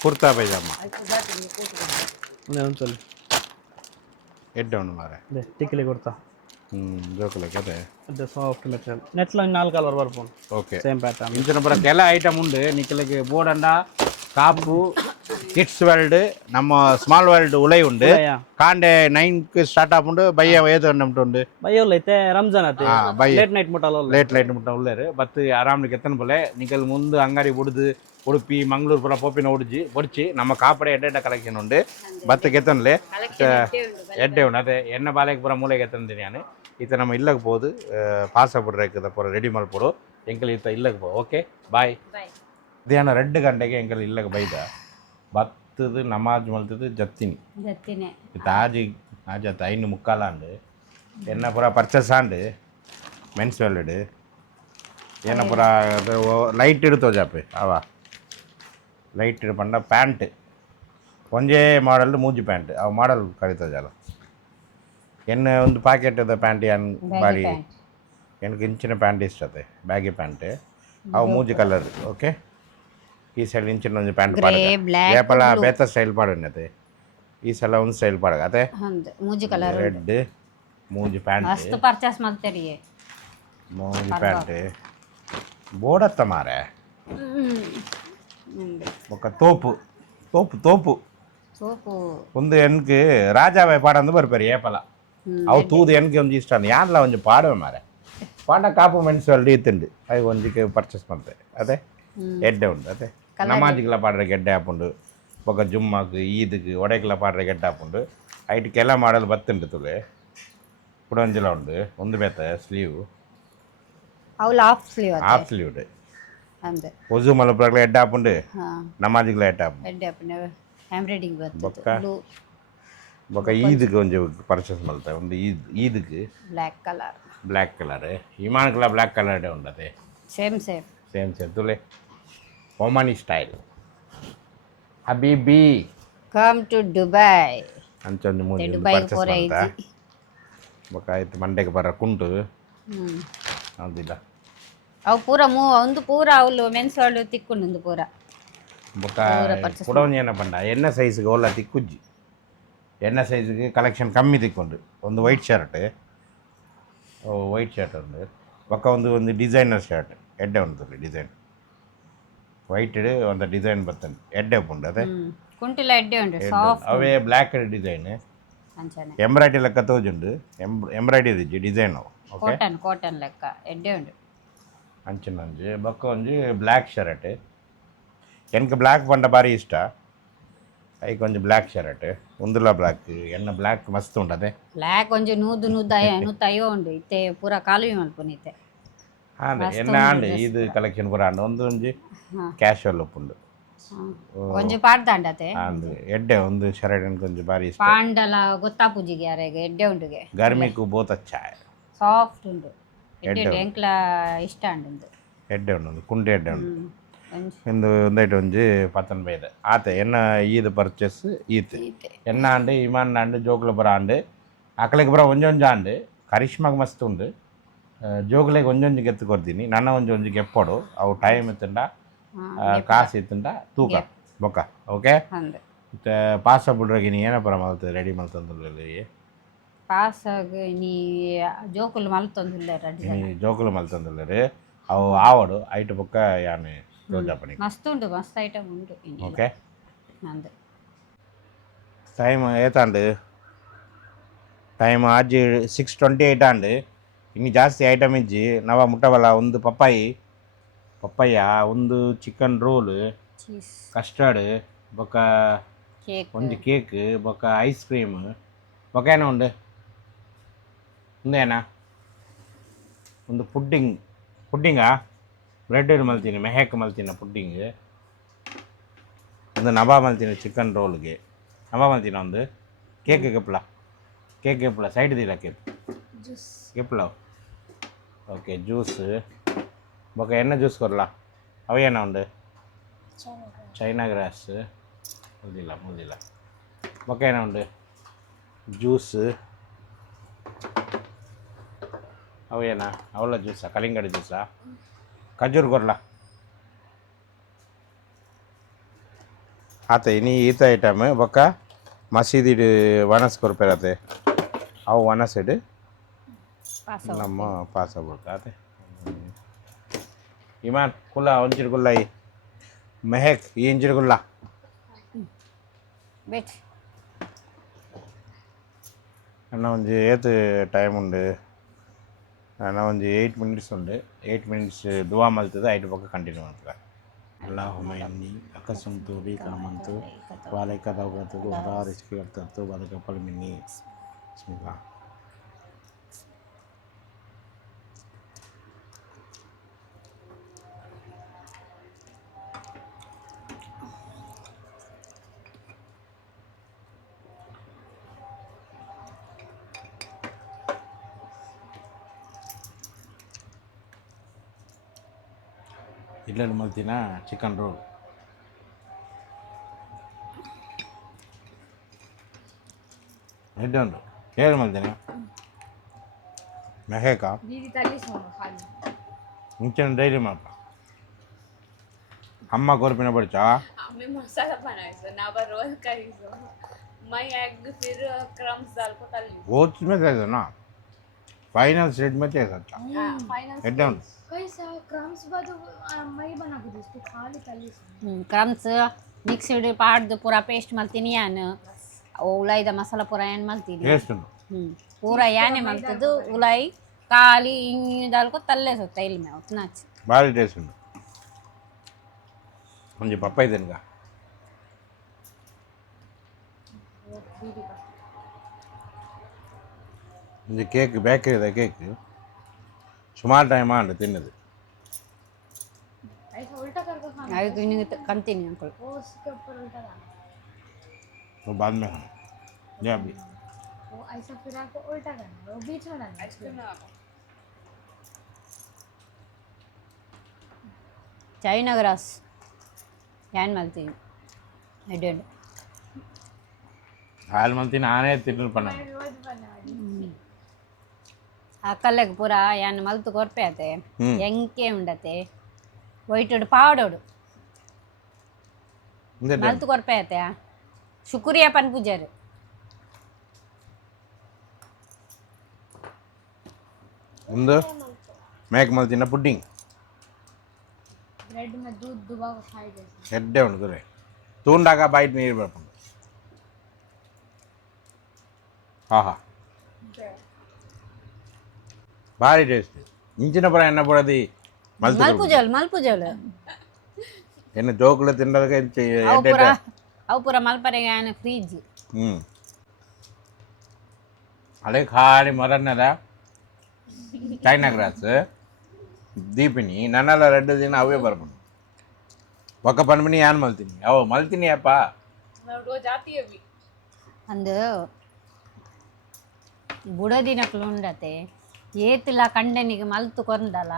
ಕುರ್ತಾ ಪೈಜಾಮ ఉంచాలి ಎಡ್ಡೆ ಉಂಡು ಮಾರೆ టిక్లీ కుర్తా ಜೋಕಲಕ್ಕೆ ಅದೇ ಅದೇ ಸಾಫ್ಟ್ ಮೆಟೀರಿಯಲ್ ನೆట్లో 4 ಕಲರ್ ಬರ್ಪುಂಡು ಓಕೆ ಸೇಮ್ ಪ್ಯಾಟರ್ನ್ ಇಂಚಿನ ಪುರ ಕೆಲ ಐಟಮ್ ಉಂಡು ನಿಖಿಲಿಗೆ ಬೋರ್ಡಂಡ ಕಾಪು ಕಿಡ್ಸ್ ವರ್ಲ್ಡ್ ನಮ್ಮ ಸ್ಮಾಲ್ ವರ್ಲ್ಡ್ ಉಲೈ ಉಂಡು ಕಾಂಡೆ 9 ಸ್ಟಾರ್ಟ್ ಆಪುಂಡು ಬಯ್ಯ ಏದು ಉಂಟು బయ్యోళ్ళు అయితే రంజాన్ అయితే బయ్య. లేట్ నైట్ ముట్టాలో ಲೈಟ್ ಮುಟ್ಟ ಉಳ್ಳೇರು ಬತ್ತು ಆರಾಮ್ಲಿಗೆ ಎತ್ತನ ಪೊಲೆ ನಿಖಲ್ ಮುಂದೆ ಅಂಗಡಿ ಉಡ್ದು ಉಡುಪಿ ಮಂಗಳೂರು ಪುರ ಪೋಪಿನ ಒಡಿಚಿ ನಮ್ಮ ಕಾಪಡೆ ಎಡ್ಡೆ ಕಲೆಕ್ಷನ್ ಉಂಡು ಬತ್ತಕ್ಕೆ ಎತ್ತನಲೆ ಎಡ್ಡೆ ಉಂಡು ಅದೇ ಎಣ್ಣೆ ಬಾಲೆಗೆ ಪುರ ಮೂಲೆಗೆ ಎತ್ತಂತೀನಿ ನಾನು ಈತ ನಮ್ಮ ಇಲ್ಲಕ್ಕೆ ಹೋದು ಪಾಸ ಬಿಡ್ರಕ್ಕದ ಪುರ ರೆಡಿ ಮಾಡ್ಕೊಡು ಎಂಕಲ್ ಈತ ಇಲ್ಲಕ್ಕೆ ಪೋ ಓಕೆ ಬಾಯ್ ಮಧ್ಯಾಹ್ನ 2 ಗಂಟೆಗೆ ಎಂಕಲ್ ಇಲ್ಲಕ್ಕೆ ಬೈದ ಬತ್ತದು ನಮಾಜ್ ಮಲ್ತದು ಜತ್ತಿನಿ ಈತ ಆಜತ್ 5:45 ಆಂಡು ಎನ್ನ ಪುರ ಪರ್ಚೇಸ್ ಆಂಡು ಮೆನ್ಸ್ ವೆಲ್ಡ್ ಏನ ಪುರ ಲೈಟ್ ಇಡ್ತೋ ಜಾಪೆ ಅವ ಲೈಟ್ ಇಡು ಪಂಡ ಪ್ಯಾಂಟ್ ಒಂಜೇ ಮಾಡಲ್ ಮೂಜಿ ಪ್ಯಾಂಟ್ ಅವ ಮಾಡಲ್ ಕರಿತೋ ಜಾಲ ಎನ್ನ ಒಂದು ಪ್ಯಾಕೆಟ್ ಅದ ಪ್ಯಾಂಟ್ ಏನ್ ಬಾರಿ ಎನಕ್ಕೆ ಇಂಚಿನ ಪ್ಯಾಂಟ್ ಇಷ್ಟತೆ ಬ್ಯಾಗಿ ಪ್ಯಾಂಟ್ ಅವು ಮೂಜಿ ಕಲರ್ ಓಕೆ ಈ ಸೈಡ್ ಇಂಚಿನ ಒಂದು ಪ್ಯಾಂಟ್ ಏಪಲ ಬೇತ ಸ್ಟೈಲ್ ಪಾಡನ್ನತೆ ಈ ಸಲ ಒಂದು ಸ್ಟೈಲ್ ಪಾಡಗ ಅದೇ ಮೂಜಿ ಕಲರ್ ರೆಡ್ ಮೂಜಿ ಪ್ಯಾಂಟ್ ಮಸ್ತ್ ಪರ್ಚೇಸ್ ಮಾಡ್ತೀರಿ ಮೂಜಿ ಪ್ಯಾಂಟ್ ಬೋಡತ್ತ ಮಾರೆ ఒక తోపు తోపు తోపు ಸೋಪು ಒಂದು ಎನ್ಗೆ ರಾಜಾವೆ ಪಾಡಂದು ಬರ್ಬೇರಿ ಏಪಲ ಅವು ತೂದು ಎನ್ಗೆ ಒಂದು ಇಷ್ಟ ಯಾನ್ಲ ಒಂದು ಪಾಡವೆ ಮಾರೆ ಪಾಂಡ ಕಾಪು ಮೆಣಸು ಅಲ್ಲಿ ಇತ್ತುಂಡು ಅದು ಒಂದಿಗೆ ಪರ್ಚೇಸ್ ಮಾಡ್ತೆ ಅದೇ ಎಡ್ಡೆ ಉಂಡು ಅದೇ ನಮಾಜಿಗೆಲ್ಲ ಪಾಡ್ರೆ ಗೆಡ್ಡೆ ಹಾಪುಂಡು ఒక జుమ్మాకు ఈద్కి ఒడేకల పాడ్ರೆ ಗೆಡ್ಡೆ ಹಾಪುಂಡು ಐಟ್ಕೆಲ್ಲ ಮಾಡಲು ಬತ್ತುಂಡು ತುಲೆ ಕುಡಂಜಿಲ ಉಂಡು ಒಂದು ಬೇತ ಸ್ಲೀವ್ ಅವಳು ಹಾಫ್ ಸ್ಲೀವ್ ಹಾಫ್ ಸ್ಲೀವ್ ಅಂದೆ ಒಜು ಮಲಪುರಗಳ ಎಡ್ಡ ಹಾಪುಂಡು ಹಾಂ ನಮಾಜಿಗಳ ಎಡ್ಡ ಹಾಪು ಎಡ್ಡೆ ಅಪ್ಪನ ಹ್ಯಾಂಡ್ ಬೊಕ್ಕ ಬ್ಲೂ ಬೊಕ್ಕ ಈದ್ಗೆ ಒಂಜಿ ಪರ್ಚೇಸ್ ಮಲ್ತ ಒಂದು ಈದ್ಗೆ ಬ್ಲ್ಯಾಕ್ ಕಲರ್ ಬ್ಲ್ಯಾಕ್ ಕಲರ್ ಇಮಾನ್ಕಲ ಬ್ಲ್ಯಾಕ್ ಕಲರ್ ಉಂಡದೆ ಸೇಮ್ ಸೇಮ್ ತುಲೆ ಒಮಾನಿ ಸ್ಟೈಲ್ ಹಬೀಬಿ ಕಮ್ ಟು ದುಬೈ ಅಂಚೊಂದು ಮೂಜಿ ದುಬೈ ಪರ್ಚೇಸ್ ಪೂರ ಮಲ್ತ ಇಜ್ಜಿ ಬೊಕ್ಕ ಆಯ್ತು ಮಂಡೆಗೆ ಬರ ಕುಂಟು ಹ್ಞೂ ಅದಿಲ್ಲ ಅವು ಪೂರ ಒಂದು ಪೂರ ಅವಳು ಮೆನ್ಸ್ ಅವಳು ತಿಕ್ಕೊಂಡು ಪೂರ ಬೊಕ್ಕ ಕುಡವೊಂಜಿ ಏನ ಪಂಡ ಎನ್ನ ಸೈಜ್ಗೆ ಒಲ್ಲ ತಿಕ್ಕುಜ್ಜಿ ಎನ್ನ ಸೈಜ್ಗೆ ಕಲೆಕ್ಷನ್ ಕಮ್ಮಿ ತಿಕ್ಕೊಂಡು ಒಂದು ವೈಟ್ ಶರ್ಟ್ ಉಂಡು ಬೊಕ್ಕ ಒಂದು ಡಿಸೈನರ್ ಶರ್ಟ್ ಎಡ್ಡೆ ಉಂಟು ಡಿಸೈನ್ ವೈಟ್ ಒಂದು ಡಿಸೈನ್ ಬರ್ತದೆ ಎಡ್ಡೆ ಉಂಡು ಅದೇ ಕುಂಟಿಲ ಎಡ್ಡೆ ಉಂಟು ಸಾಫ್ಟ್ ಅವೇ ಬ್ಲ್ಯಾಕ್ ಡಿಸೈನ್ ಅಂಚನೆ ಎಂಬ್ರಾಯ್ಡಿ ಲೆಕ್ಕ ತೋಜುಂಡು ಎಂಬ್ರಾಯ್ಡಿ ಡಿಸೈನ್ ಅವು ಓಕೆ ಕಾಟನ್ ಲೆಕ್ಕ ಎಡ್ಡೆ ಉಂಟು ಅಂಚಿನ ಒಂಜಿ ಬೊಕ್ಕ ಒಂಜಿ ಬ್ಲ್ಯಾಕ್ ಶರ್ಟ್ ಎನ್ಕ್ ಬ್ಲ್ಯಾಕ್ ಪಂಡ ಭಾರಿ ಇಷ್ಟ ಐಕ್ ಒಂಜಿ ಬ್ಲ್ಯಾಕ್ ಶರ್ಟ್ ಉಂದುಲ ಬ್ಲ್ಯಾಕ್ ಎನ್ನ ಬ್ಲ್ಯಾಕ್ ಮಸ್ತ್ ಉಂಟದೆ ಬ್ಲ್ಯಾಕ್ ಒಂಜಿ ನೂದು ಅಯ್ಯೋ ಉಂಡು ಇತ್ತೆ ಪೂರ ಕಾಲುವಿ ಮಲ್ಪುನಿತ್ತೆ ಹಾಂ ಎನ್ನ ಆಂಡ್ ಇದು ಕಲೆಕ್ಷನ್ ಪೂರ ಆಂಡ್ ಒಂಜಿ ಕ್ಯಾಶುವಲ್ ಉಪ್ಪುಂಡು ಒಂಜಿ ಪಾಡ್ದಾಂಡತೆ ಅಂದ್ ಎಡ್ಡೆ ಒಂದು ಶರ್ಟ್ ಎನ್ಕ್ ಒಂಜಿ ಭಾರಿ ಇಷ್ಟ ಪಾಂಡಲ ಗೊತ್ತಾಪುಜಿಗೆ ಯಾರೆಗೆ ಎಡ್ಡೆ ಉಂಡುಗೆ ಗರ್ಮಿಗೂ ಬೋತ್ ಅಚ್ಚ ಸಾಫ್ಟ್ ಉಂಡು ಎಡ್ಡೆ ಉಂಡು ಎಂಕ್ಲ ಇಷ್ಟ ಉಂಡು ಎಡ್ಡೆ ಉಂಡು ಒಂದು ಕುಂಟೆ ಎಡ್ಡೆ ಉಂಡು ಇಂದು ಒಂದೈಟ್ ಒಂಜಿ ಪತ್ತನ್ ಬೈದ ಆತ ಎನ್ನ ಈದ್ ಪರ್ಚೇಸ್ ಈತ್ ಎನ್ನ ಆಂಡ್ ಇಮಾನ್ ಆಂಡ್ ಜೋಕ್ಲ ಬರ ಆಂಡ್ ಅಕ್ಲೆಗ್ ಬರ ಒಂಜೊಂಜಿ ಆಂಡ್ ಕರಿಷ್ಮಾಗ್ ಮಸ್ತ್ ಉಂಡು ಜೋಕ್ಲೆಗ್ ಒಂಜೊಂಜಿ ಗೆತ್ತು ಕೊಡ್ತೀನಿ ನನ್ನ ಒಂಜೊಂಜಿ ಗೆಪ್ಪಡು ಅವು ಟೈಮ್ ಇತ್ತಂಡ ಕಾಸು ಇತ್ತಂಡ ತೂಕ ಬೊಕ್ಕ ಓಕೆ ಅಂದೆ ಮತ್ತೆ ಪಾಸ ಬಿಡ್ರಾಗಿ ನೀ ಏನಪ್ಪರ ಮಲ್ತದೆ ರೆಡಿ ಮಲ್ತಂದಲ್ಲಿ ಪಾಸಾಗ ನೀ ಜೋಕುಲು ಮಲ್ತೊಂದಿಲ್ಲ ನೀ ಜೋಕುಲು ಮಲ್ತಂದಲ್ಲಿ ಅವು ಆವಡು ಐಟ್ ಬೊಕ್ಕ ಯಾನೆ ರೋಜಾಪಣಿ ಮಸ್ತ್ ಉಂಟು ಮಸ್ತ್ ಐಟಮ್ ಉಂಟು ಓಕೆ ನಂದು ಟೈಮ್ ಏತಾಂಡು ಟೈಮ್ ಆಜಿ 6:28 ಆಂಡ್ ಇನ್ನು ಜಾಸ್ತಿ ಐಟಮ್ ಇಜ್ಜಿ ನವ ಮುಟ್ಟವಲ್ಲ ಒಂದು ಪಪ್ಪಾಯ ಒಂದು ಚಿಕನ್ ರೋಲ್ ಚೀಸ್ ಕಸ್ಟರ್ಡ್ ಬೊಕ್ಕ ಕೇಕ್ ಒಂದು ಕೇಕ್ ಬೊಕ್ಕ ಐಸ್ ಕ್ರೀಮ್ ಬೊಕ್ಕ ಏನೋ ಒಂದೇನಾ ಒಂದು ಪುಡ್ಡಿಂಗಾ ಬ್ರೆಡ್ ಮಲ್ತೀನಿ ಮೆಹಕ್ ಮಲ್ತಿನ ಪುಡ್ಡಿಂಗ್ ಒಂದು ನಬಾ ಮಲ್ತಿನ ಚಿಕನ್ ರೋಲ್ಗೆ ನಬಾ ಮಲ್ತಿನ ಒಂದು ಕೇಕ್ ಗೆಪ್ಲ ಸೈಡ್ ದಿಲ್ಲ ಗೆಪ್ಲ ಓಕೆ ಜ್ಯೂಸ್ ಬೊಕ್ಕ ಎನ್ನ ಜ್ಯೂಸ್ ಕೊರಲ ಅವೇನ ಉಂಡು ಚೈನಾ ಗ್ರಾಸ್ ಮುಲ್ದಿಲ್ಲ ಬೊಕ್ಕ ಏನ ಉಂಡು ಜ್ಯೂಸ್ ಅವೇನ ಅವಳ ಜ್ಯೂಸಾ ಕಲಿಂಗಡಿ ಜ್ಯೂಸಾ ಖಜೂರ್ ಕೊರ್ಲ ಆತ ಇನಿ ಈತ ಐಟಮ್ ಬೊಕ್ಕ ಮಸೀದಿಡು ವನಸ್ ಕೊರ್ಪೆರತೆ ಅವು ವನಸಿಡು ನಮ್ಮ ಪಾಸ ಬಿಡ್ತಾತೆ ಇಮಾನ್ ಕುಲ್ಲ ಒಂಚಿರು ಕುಲ್ಲ ಈ ಮೆಹಕ್ ಈ ಇಂಚಿರು ಕುಲ್ಲ ಬೆಟ್ ಅಣ್ಣ ಒಂಜಿ ಏತ್ ಟೈಮ್ ಉಂಡು ಅಣ್ಣ ಒಂಜಿ 8 minutes ಉಂಡು 8 minutes ದುವಾ ಮಲ್ತದೆ ಐಟ್ ಪಕ್ಕ ಕಂಟಿನ್ಯೂ ಮಾಡ್ತಾರೆ ಅಲ್ಲಾಹುಮ್ಮ ಇನ್ನಿ ಅಕಸಂತು ಬೀಕಮಂತು ವಾಲೈಕ ದೌಗತು ವರಾ ರಿಸ್ಕಿ ಅರ್ತತ್ತು ಬದಕಪ್ಪಲ್ ಮಿನ್ನಿ ಬಿಸ್ಮಿಲ್ಲಾ ಇಡ್ಲಲ್ಲಿ ಮಲ್ತಿನ ಚಿಕನ್ ರೋಲ್ ಎಡ್ಡೆ ಉಂಟು ಹೇಳಿ ಮಲ್ತೀನಿ ಮೆಹೇಕ दीदी तल्ली सोनो खाली ಮುಂಚೆ ಡೈಲಿ ಮಾತ್ರ ಅಮ್ಮ ಕೋರ್ಪಿನ ಬಡ್ಚಾ आम्ही मसाला बनायचो नाबा रोल करायचो मग एग फिर क्रम्स डालको तल्ली बहुत में कैसे ना फाइनल स्टेज में कैसा था फाइनल एड्डे उंटು कैसा क्रम्स बदु मई बना के दिसतो खाली तल्ली ಕ್ರಮ್ಸ್ ಮಿಕ್ಸ್ಡ್ ಪಾಡ್ದು ಪೂರ ಪೇಸ್ಟ್ ಮಲ್ತೀನಿ ಯಾನು ಉಲಾಯ್ದ ಮಸಾಲ ಪೂರ ಏನು ಮಲ್ತೀನಿ ಟೇಸ್ಟ್ ಉಂಟು ಪೂರ ಯಾನೆ ಮಲ್ತದು ಉಲಾಯಿ ಖಾಲಿ ಹಿಂಗಿದಲ್ಕೊ ತಲ್ಲೆ ಸೊತ್ತ ಇಲ್ಲಿ ಮೇವು ನಾಚಿ ಭಾರಿ ಟೇಸ್ಟ್ ಉಂಟು ಒಂಜಿ ಪಪ್ಪಾಯಿ ತಿನ್ಗ இந்த கேக்கு பேக்கரியில் கேக்கு சுமார் டைமாக அந்த தின்னது ऐसा उल्टा करके खाना अभी नहीं कंटिन्यू अंकल वो उसके ऊपर उल्टा लाना तो बाद में खाना ये अभी वो ऐसा फिर आपको उल्टा करना वो बीच में डालना आइसक्रीम लगा चाइना ग्रास यान मलती I did ஆள் மந்தி நானே தின்னு பண்ணேன் रोज बना ಅಕ್ಕಲ್ಲೆಗೆ ಪೂರ ಯಾನ್ ಮಲ್ತು ಕೊರ್ಪೆ ಆತೆ ಹ್ಮ್. ಎಂಕೆ ಉಂಡತೆ ಒಯ್ಟುಡು ಪಾವಡೋಡು இந்த time. ಮಲ್ತು ಕೊರ್ಪೆ ಆತೆ ಶುಕ್ರಿಯಾ ಪನ್ ಪೂಜಾರು ಒಂದು ಮೇಕ್ ಮಲ್ತಿನ ಪುಡ್ಡಿಂಗ್ ब्रेड में दूध दुबा को खाई जैसे ಹೆಡ್ಡೆ ಉಂಟು ತೂಂಡಾಗ ಬೈಟ್ ನೀರು ಬರ್ಕೊಂಡು ಆಹಾ ಭಾರಿ ಟೇಸ್ಟ್ ಇಂಚಿನ ಪರ ಎಣ್ಣೆ ಪಡದಿ ಮಲ್ಪುಜಲ್ ಮಲ್ಪುಜಲ್ ಎಣ್ಣೆ ಜೋಕುල ತಿನ್ನೋದಕ್ಕೆ ಅವು ಪೂರ ಅವು ಪೂರ ಮಲ್ಪರೆಗೆ ಆನೆ ಫ್ರೀಜ್ ಹ್ಞೂ ಅದೇ ಖಾಲಿ ಮರನ್ನದ ಚೈನಾ ಗ್ರಾಸ್ ದೀಪಿನಿ ನನ್ನೆಲ್ಲ 2 ದಿನ ಅವೇ ಬರ್ಕೊಂಡು ಒಕ್ಕ ಪನ್ಮಿನಿ ಯಾನ್ ಮಲ್ತೀನಿ ಅವ ಮಲ್ತೀನಿ ಅಪ್ಪ मैं रोज आती है अभी ಅಂದು ಬುಡದಿನಕ್ಲು ಉಂಡತೆ ಏತಿಲ್ಲ ಕಂಡನಿಗೆ ಮಲ್ತು ಕೊಂಡಲ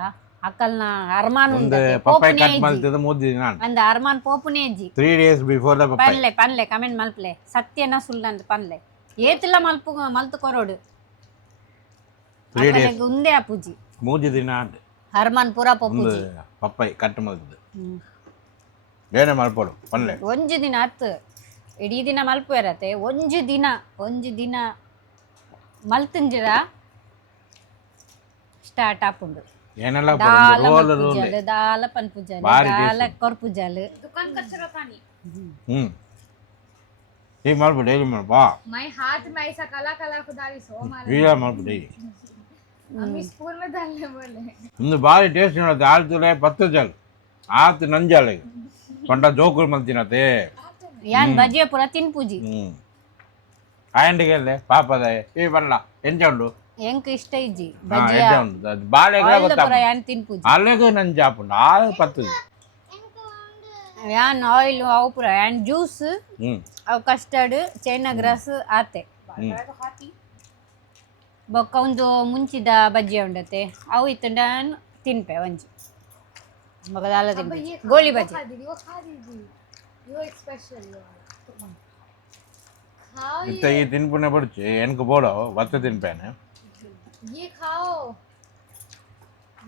ಅಕ್ಕಲ್ನ ಅರ್ಮಾನ್ ಒಂದು ಉಂಡತೆ ಪಪ್ಪಾಯಿ ಪೋಪುನೆ ಕಟ್ ಮಲ್ತಿದ್ದು 3 ದಿನ ನಾನು ಅಂದ ಅರ್ಮಾನ್ ಪೋಪುನೆ ಅಜ್ಜಿ 3 days ಬಿಫೋರ್ ದ ಪಪ್ಪಾಯಿ ಪನ್ಲೆ ಪನ್ಲೆ ಕಮೆಂಟ್ ಮಲ್ಪ್ಲೆ ಸತ್ಯನ ಸುಳ್ಳಂತ ಪನ್ಲೆ ಏತಿಲ್ಲ ಮಲ್ತು ಕೊರೋಡು 3 days ಅಕ್ಕಲಿಗೆ ಉಂದೆ ಆ ಪೂಜಿ 3 ದಿನ ಅಂತೆ ಹರ್ಮಾನ್ ಪೂರ ಒಂದು ಪೊಪ್ಪುಜಿ ಪಪ್ಪಾಯಿ ಕಟ್ ಮಲ್ತಿದ್ದು ಏನೇ ಮಲ್ಪೋಡು ಪನ್ಲೆ ಒಂಜು ದಿನ ಹತ್ತು ಇಡೀ ದಿನ ಮಲ್ಪು ಇರತ್ತೆ ಒಂಜು ದಿನ ಮಲ್ತಂಜಿರ ಸ್ಟಾರ್ಟ್ ಆಪುಂಡು ಏನೆಲ್ಲ ದಾಲ ರೋಲ್ ರೋಲ್ ಮಲ್ಪುಜಲ್ ದಾಲ ಪನ್ಪುಜಲ್ ಭಾರಿ ದಾಲ ಕೊರ್ಪುಜಲ್ दुकान कचरा पानी ಹ್ಞೂ ಈಗ ಮಾಡ್ಬಿಡು ಡೈಲಿ ಮಾಡ್ಬಾ मैं हाथ में ऐसा काला काला को डाली सो मारे ಈಗ ಮಾಡ್ಬಿಡು ಡೈಲಿ अम्मी स्पून में डालने बोले ಒಂದು ಭಾರಿ ಟೇಸ್ಟ್ ನೋಡುತ್ತೆ ಆಳ್ತುಲೆ 10 ಜಲ್ ಆತು ನಂಜಾಳೆ ಪಂಡ ಜೋಕುಲ್ ಮಲ್ತಿನತೆ ಯಾನ್ ಬಜಿಯ ಪೂರ ತಿನ್ಪುಜಿ ಹ್ಞೂ ಆಯಂಡಿಗೆಲ್ಲೇ ಪಾಪದ ಈ ಬರಲ್ಲ ಎಂಚ ಉಂಡು ಎಂಕ್ ಇಷ್ಟ ಇಜ್ಜಿ ಹಾಂ ಬಜಿಯ ಎಂಚ ಉಂಡು ಅದು ಬಾಳೆಗಳ ಆಯಿಲ್ ಗೊತ್ತಾಪ ಪೂರ ಯಾನ್ ತಿನ್ಪುಜಿ ಅಲ್ಲಿಗೂ ನಂಜು ಹಾಪುಂಡು ಆಳು 10 ಯಾನ್ ಆಯಿಲ್ ಅವು ಪೂರ ಯಾನ್ ಜ್ಯೂಸ್ ಹ್ಞೂ ಅವು ಕಸ್ಟರ್ಡ್ ಚೈನಾ ಗ್ರಾಸ್ ಆತೆ तो खाती ಬೊಕ್ಕ ಒಂದು ಮುಂಚಿದ ಬಜ್ಜಿ ಉಂಡತೆ ಅವು ಇತ್ತಂಡ ತಿನ್ಪೆ ಒಂಜಿ ಮಗದಾಲ ತಿನ್ಪೆ ಗೋಳಿ ಬಜ್ಜಿ खा दीदी वो एक स्पेशल खाओ ಇತ್ತ ಈ ತಿನ್ಪುನೆ ಬಡ್ಚಿ ಎನ್ಕು ಬೋಡೋ ಒತ್ತ ತಿನ್ಪೇನೆ ये खाओ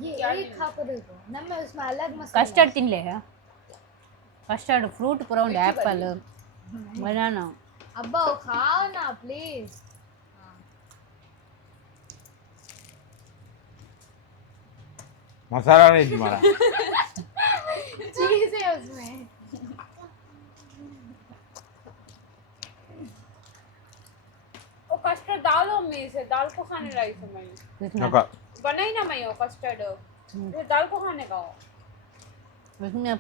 ये एक खा कर देखो ना मैं उसमें अलग मसाला ಕಸ್ಟರ್ಡ್ ತಿನ್ಲೆ ಕಸ್ಟರ್ಡ್ ಫ್ರೂಟ್ ಪೂರ ಉಂಡು ಆ್ಯಪಲ್ ಬನಾನಾ अब्बा वो खाओ ना प्लीज ಮಸಾಲ ಇದ್ದು ಮಾರ चीज है उसमें वो कस्टर्ड डालो में से दाल को खाने लाई समय ನಕ बनाई ना मैं वो कस्टर्ड ये दाल को खाने का हो उसमें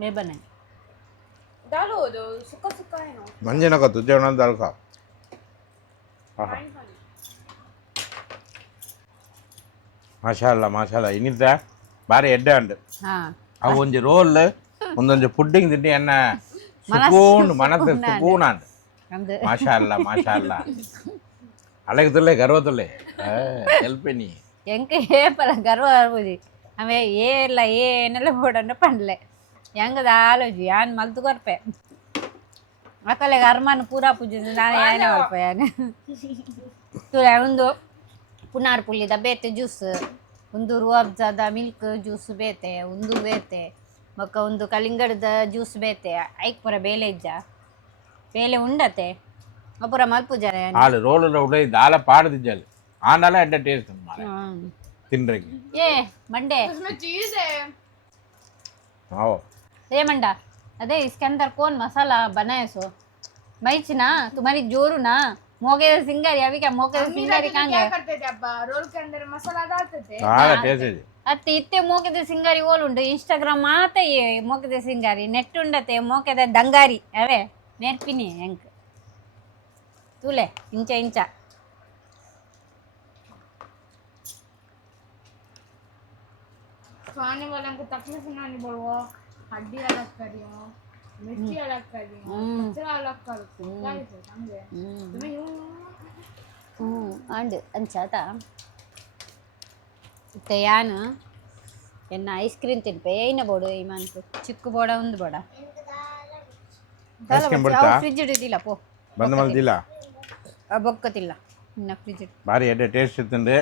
मैं बनाई डालो जो सुक्का सुक्का है ना ಮಂಜೆ ನಕ ತುಜೆ ಉಣ್ಣಂತ ಅಲ್ಕ ಆಹಾ पानी खाने ಮಾಶಾಲ್ಲ ಇನ್ನಿದ್ದ ಭಾರಿ ಎಡ್ಡೆ ಉಂಡು ಹಾ ಅವು ಒಂಜಿ ರೋಲ್ ಒಂದೊಂದು ಪುಡ್ಡಿಂಗ್ ತಿಂಡಿ ಎನ್ನ ಸುಕೂನ್ ಮನಸ್ಸು ಸುಕೂನ್ ಅಂಡ್ ನಮ್ದು ಮಾಶಾಲ್ಲ ಅಳಗೆ ತುಲ್ಲೆ ಗರ್ವ ತುಲ್ಲೆ ಹೆಲ್ಪಿನಿ ಎಂಕ ಏಪಲ ಗರ್ವ ಅರ್ಬುಜಿ ಆಮೆ ಏಲ್ಲ ಏನೆಲ್ಲ ಬೋಡನ್ನ ಪಂಡ್ಲೆ ಹೆಂಗದ ಆಲೋಜಿ ಯಾನ್ ಮಲ್ತು ಕೊರ್ಪೆ ಅಕ್ಕಲೆಗೆ ಅರ್ಮಾನ್ ಪೂರಾ ಪೂಜಿಸಿ ನಾನು ಏನೇ ಕೊರ್ಪೆ ಯಾನ್ ತುಳ ಒಂದು ಪುನಾರ್ ಪುಲ್ಲಿದ ಬೇತೆ ಜ್ಯೂಸ್ ಒಂದು ರೂಅಬ್ಜಾದ ಮಿಲ್ಕ್ ಜ್ಯೂಸ್ ಬೇತೆ ಒಂದು ಬೇತೆ ಬೊಕ್ಕ ಒಂದು ಕಲಿಂಗಡದ ಜ್ಯೂಸ್ ಬೇತೆ ಐಕ್ ಪೂರ ಬೇಲೆ ಇಜ್ಜ ಬೇಲೆ ಉಂಡತೆ ಪೂರ ಮಲ್ಪುಜಾರ ಆಳು ರೋಲ್ ಉಡೈ ದಾಲ ಪಾಡ್ದಿಜ್ಜಲ್ಲಿ ಆಂಡಲ ಎಡ್ಡೆ ಟೇಸ್ಟ್ ಮಾರ ತಿನ್ರಿಗೆ ಏ ಮಂಡೆ उसमें चीज है ಹಾವು ये मंडा अरे इसके अंदर कौन मसाला बनाए सो मैच ना तुम्हारी जोरू ना मोगे सिंगारी अभी क्या मोगे सिंगारी कहाँ क्या गए करते थे अब्बा रोल के अंदर मसाला डालते थे ಭಾಳ ಟೇಸ್ಟ್ ಇದೆ अत्ते इत्ते मोके सिंगारी ओल उंडु इंस्टाग्राम आते ये मोके सिंगारी नेट उंडते मोके दंगारी अवे नेर्पिनी ಎಂಕ್ ತೂಲೆ ಇಂಚ खाने वाला को तकलीफ ना नहीं बोलो हड्डी अलग करियो मिर्ची अलग करियो कचरा अलग कर क्या है समझे तुम्हें ಅಂಡ್ ಅಂಚಾತ ತಯಾನು ಎನ್ನ ಐಸ್ ಕ್ರೀಮ್ ತಿನ್ಪೆ ಏನ ಬೋಡು ಇಮಾನ್ಕು ಚಿಕ್ಕು ಬೋಡ ಒಂದು ಬೋಡ Ice cream ಬಿಡ್ತಾ? ಫ್ರಿಜ್ ಇಡಿದಿಲ್ಲ ಪೋ ಬಂದು ಮಲ್ದಿಲ್ಲ ಬೊಕ್ಕತಿಲ್ಲ ಇನ್ನ ಫ್ರಿಜ್ ಭಾರಿ ಎಡ್ಡೆ ಟೇಸ್ಟ್ ಇತ್ತಂದು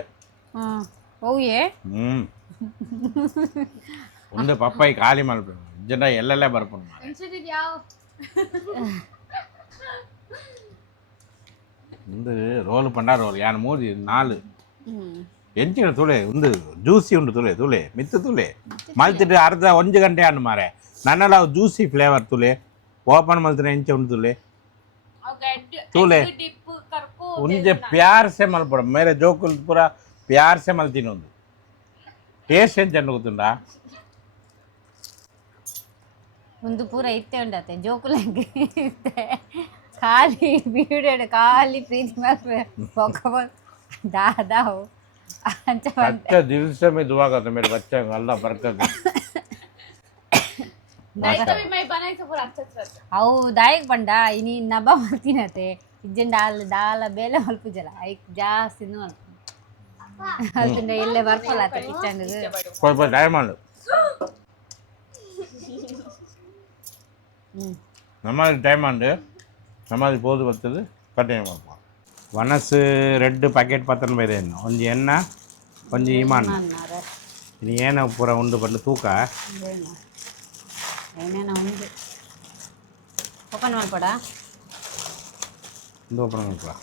ಓಯೇ ಒಂದು ಪಪ್ಪಾಯಿ ಖಾಲಿ ಮಾಡ್ಬೇಕು ಜನ ಎಲ್ಲೆಲ್ಲೇ ಬರ್ಕೊಂಡು ಅನ್ಸುತ್ತಿದ್ಯಾವ ಒಂದು ರೋಲ್ ಪಂಡ ರೋಲ್ ಯಾನ್ ಮೂರು ನಾಲು ಎಂಚಿನ ತುಳೆ ಒಂದು ಜ್ಯೂಸಿ ಉಂಡು ತುಳೆ ಮಿತ್ತು ತುಳೆ ಮಲ್ತಿಟ್ಟು ಅರ್ಧ 1 ಗಂಟೆ ಅನ್ನು ಮಾರೆ ನನ್ನೆಲ್ಲ ಜ್ಯೂಸಿ ಫ್ಲೇವರ್ ತುಳೆ ಓಪನ್ ಮಲ್ತಿನ ಎಂಚ ಉಂಡು ತುಳೆ ತುಳೆ ಉಂಜೆ ಪ್ಯಾರ್ ಸೆ ಮಲ್ಪಡ ಮೇರೆ ಜೋಕುಲ್ ಪೂರ ಪ್ಯಾರ್ ಸೆ ಮಲ್ತಿನ ಒಂದು ಟೇಸ್ಟ್ ಎಂಚ ಗೊತ್ತುಂಡಾ ಒಂದು ಪೂರ ಇತ್ತೆ ಉಂಡತ್ತೆ ಜೋಕುಲಂಗೆ ಇತ್ತೆ ಖಾಲಿ ಬೀಡಾಡ ಖಾಲಿ ಪ್ರೀತಿ ಮಾಡ್ಬೇ ಬೊಕ್ಕ दादाओ अच्छा अच्छा दिल से मैं दुआ करता हूँ मेरे बच्चे को अल्लाह बरकत दे नहीं तो मैं बनाई तो पूरा अच्छा अच्छा अವು दायक ಬಂಡ ಇನಿ ನಬ ಮಾಡ್ತಿನತೆ ಇಜ್ಜನ್ ದಾಲ ಬೇಲೆ ಮಲ್ಪುಜಲ ಐಕ್ ಜಾಸ್ತಿ ನು ಅದನ್ನ ಎಲ್ಲೆ ಬರ್ಕೊಲಾತ ಕಿಚನ್ कोई डायमंड ನಮ್ಮಲ್ಲಿ ಡೈಮಂಡ್ ನಮ್ಮಲ್ಲಿ ಬೋದು ಬರ್ತದೆ ಕಟ್ಟಿಂಗ್ ಮಾಡ್ಕೊ ವನಸ್ ರೆಡ್ ಪ್ಯಾಕೆಟ್ ಪತ್ತನ ಬೇರೆ ಇನ್ನು ಒಂದು ಎಣ್ಣ ಒಂದು ಇಮಾನ್ ಇನ್ನು ಏನು ಪೂರ ಉಂಡು ಬಂದು ತೂಕ ಏನೇನೋ ಉಂಡು ಓಪನ್ ಮಾಡ್ಕೊಡ ಒಂದು ಓಪನ್ ಮಾಡ್ಕೊಡ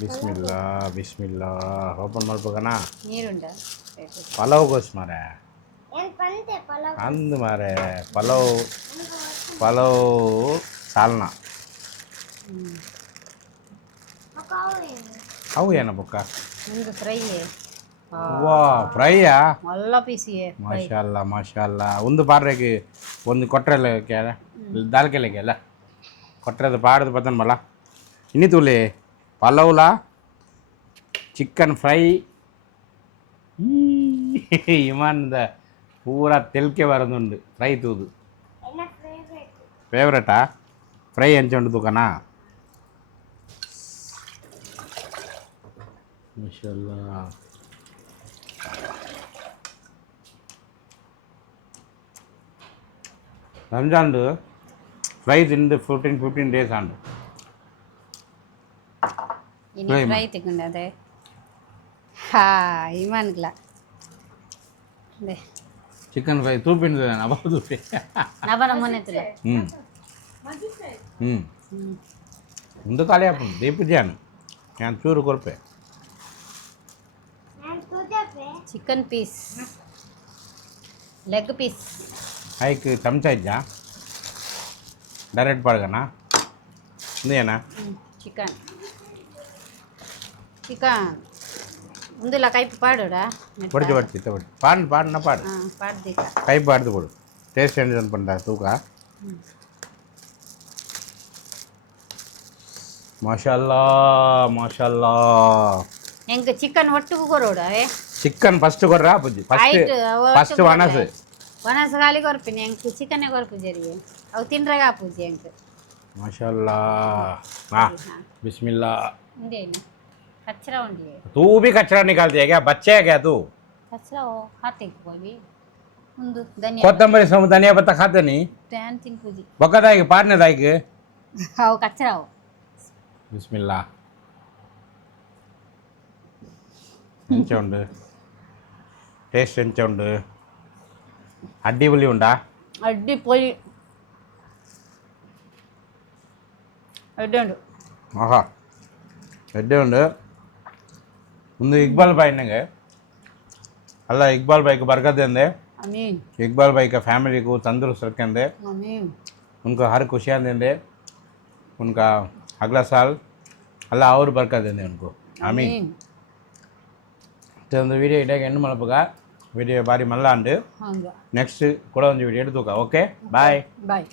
ಬಿಸ್ಮಿಲ್ಲಾ ಬಿಸ್ಮಿಲ್ಲಾ ಓಪನ್ ಮಾಡ್ಬೇಕಣ್ಣ ನೀರುಂಡ ಪಲಾವ್ ಗೋಸ್ ಮಾರೆ ಅಂದು ಮಾರೆ ಪಲಾವ್ ಸಾಲ್ನ ಅವು ಏನ ಬೊಕ್ಕ ಒಂದು ಫ್ರೈ ವಾ ಫ್ರೈಯಾ ಮಲ್ಲ ಪೀಸಿಯೇ ಮಾಶಾಲ್ಲ ಒಂದು ಪಾಡ್ರೆಗೆ ಒಂದು ಕೊಟ್ರೆಲ್ಲ ದಾಲ್ಕೆಲೆಗೆ ಅಲ್ಲ ಕೊಟ್ರೆದು ಪಾಡ್ದು ಬತ್ತನ್ ಮಲ್ಲ ಇನ್ನಿ ತೂಲೆ ಪಲಾವ್ಲ ಚಿಕನ್ ಫ್ರೈ ಇಮಾನ್ದ ಪೂರ ತೆಲ್ಕೆ ಬರೋದುಂಡು ಫ್ರೈ ತೂದು ಫೇವ್ರೇಟಾ ಫ್ರೈ ಎಂಚುಂಡು ತೂಕನಾ ಮಾಶಾಲ್ಲಾ ರಂಜಾನ್ ಫ್ರೈ ತಿಂದು 15 ಡೇಸ್ ಆಂಡು ಇನಿ ಫ್ರೈ ತಿಕ್ಕಂಡದೆ ಹಾ ಇಮಾನ್ಗ್ಲ ದೆ ಚಿಕನ್ ಫ್ರೈ ತೂಪಿಂದ ನಬದು ನಬನ ಮೊನೆತುಲ ಮುಂದೆ ಖಾಲಿ ಹಾಕೊಂಡು ದೀಪಿದ್ಯಾನು ನಾನು ಚೂರು ಕೊರಪೆ ಚಿಕನ್ ಪೀಸ್ ಲೆಗ್ ಪೀಸ್ ಹೈಕ್ ಚಮಚ ಇದ್ದ ಡೈರೆಕ್ಟ್ ಪಾಡ್ಗನಾ ಇಂದೇನಾ ಚಿಕನ್ ಮುಂದಿಲ್ಲ ಕೈ ಪಾಡೋಡಾ படிச்சு பாடுனா பாடு பாடுதிக்கா கை பாடுது போடு டேஸ்ட் என்ன பண்ணுறா தூக்கா மாஷல்லா ಎಂಕ ಚಿಕನ್ ಒಟ್ಟಿಗೆ ಕೊರೋಡ ಚಿಕನ್ ಫಸ್ಟ್ ಕೊಡ್ರಾ ಬುಜ್ಜಿ ಫಸ್ಟ್ ವನಸ್ ವನಸ್ ಖಾಲಿ ಕೊರ್ಪಿನಿ ಎಂಕ್ ಚಿಕನ್ ಕೊರ್ಪು ಜರಿಗೆ ಅವು ತಿನ್ರಾಗ ಪೂಜೆ ಎಂಕ್ ಮಾಷಲ್ಲಾ ಹಾ ಬಿಸ್ಮಿಲ್ಲಾ ಇಂದೇನು कचरा उंडी है तू भी कचरा निकालती है क्या बच्चे है क्या तू कचरा हो खाते कोई भी उंदु धनिया कोतंबरी सम धनिया पत्ता खाते नहीं टैन थिंग पूजी बकदाई पारने दाई के आओ कचरा हो बिस्मिल्लाह ಎಂಚುಂಡು ಟೇಸ್ಟ್ ಎಂಚುಂಡು ಅಡ್ಡಿಪೊಲಿ ಉಂಡಾ ಅಡ್ಡಿಪೊಲಿ ಎಡ್ಡೆ ಆಹಾ ಎಡ್ಡೆ ಉಂಡು ಒಂದು ಇಕ್ಬಾಲ್ ಬಾಯ್ ನಂಗೆ ಅಲ್ಲ ಇಕ್ಬಾಲ್ ಬಾಯ್ಗೆ ಬರ್ಗದಂದೆ आमीन इकबाल भाई का फैमिली को तंदुरुस्त रखेंगे आमीन उनको हर खुशियाँ देंगे उनका अगला साल अल्लाह और बरकत देंगे उनको आमीन இந்த வீடியோ இடையே என்ன மலப்புக்கா வீடியோ பாரி மல்லாண்டு ಹಾಂಗ ನೆಕ್ಸ್ಟ್ ಕೂಡ ಒಂದು ವಿಡಿಯೋ எடுத்துக்கா ஓகே பாய் ಬಾಯ್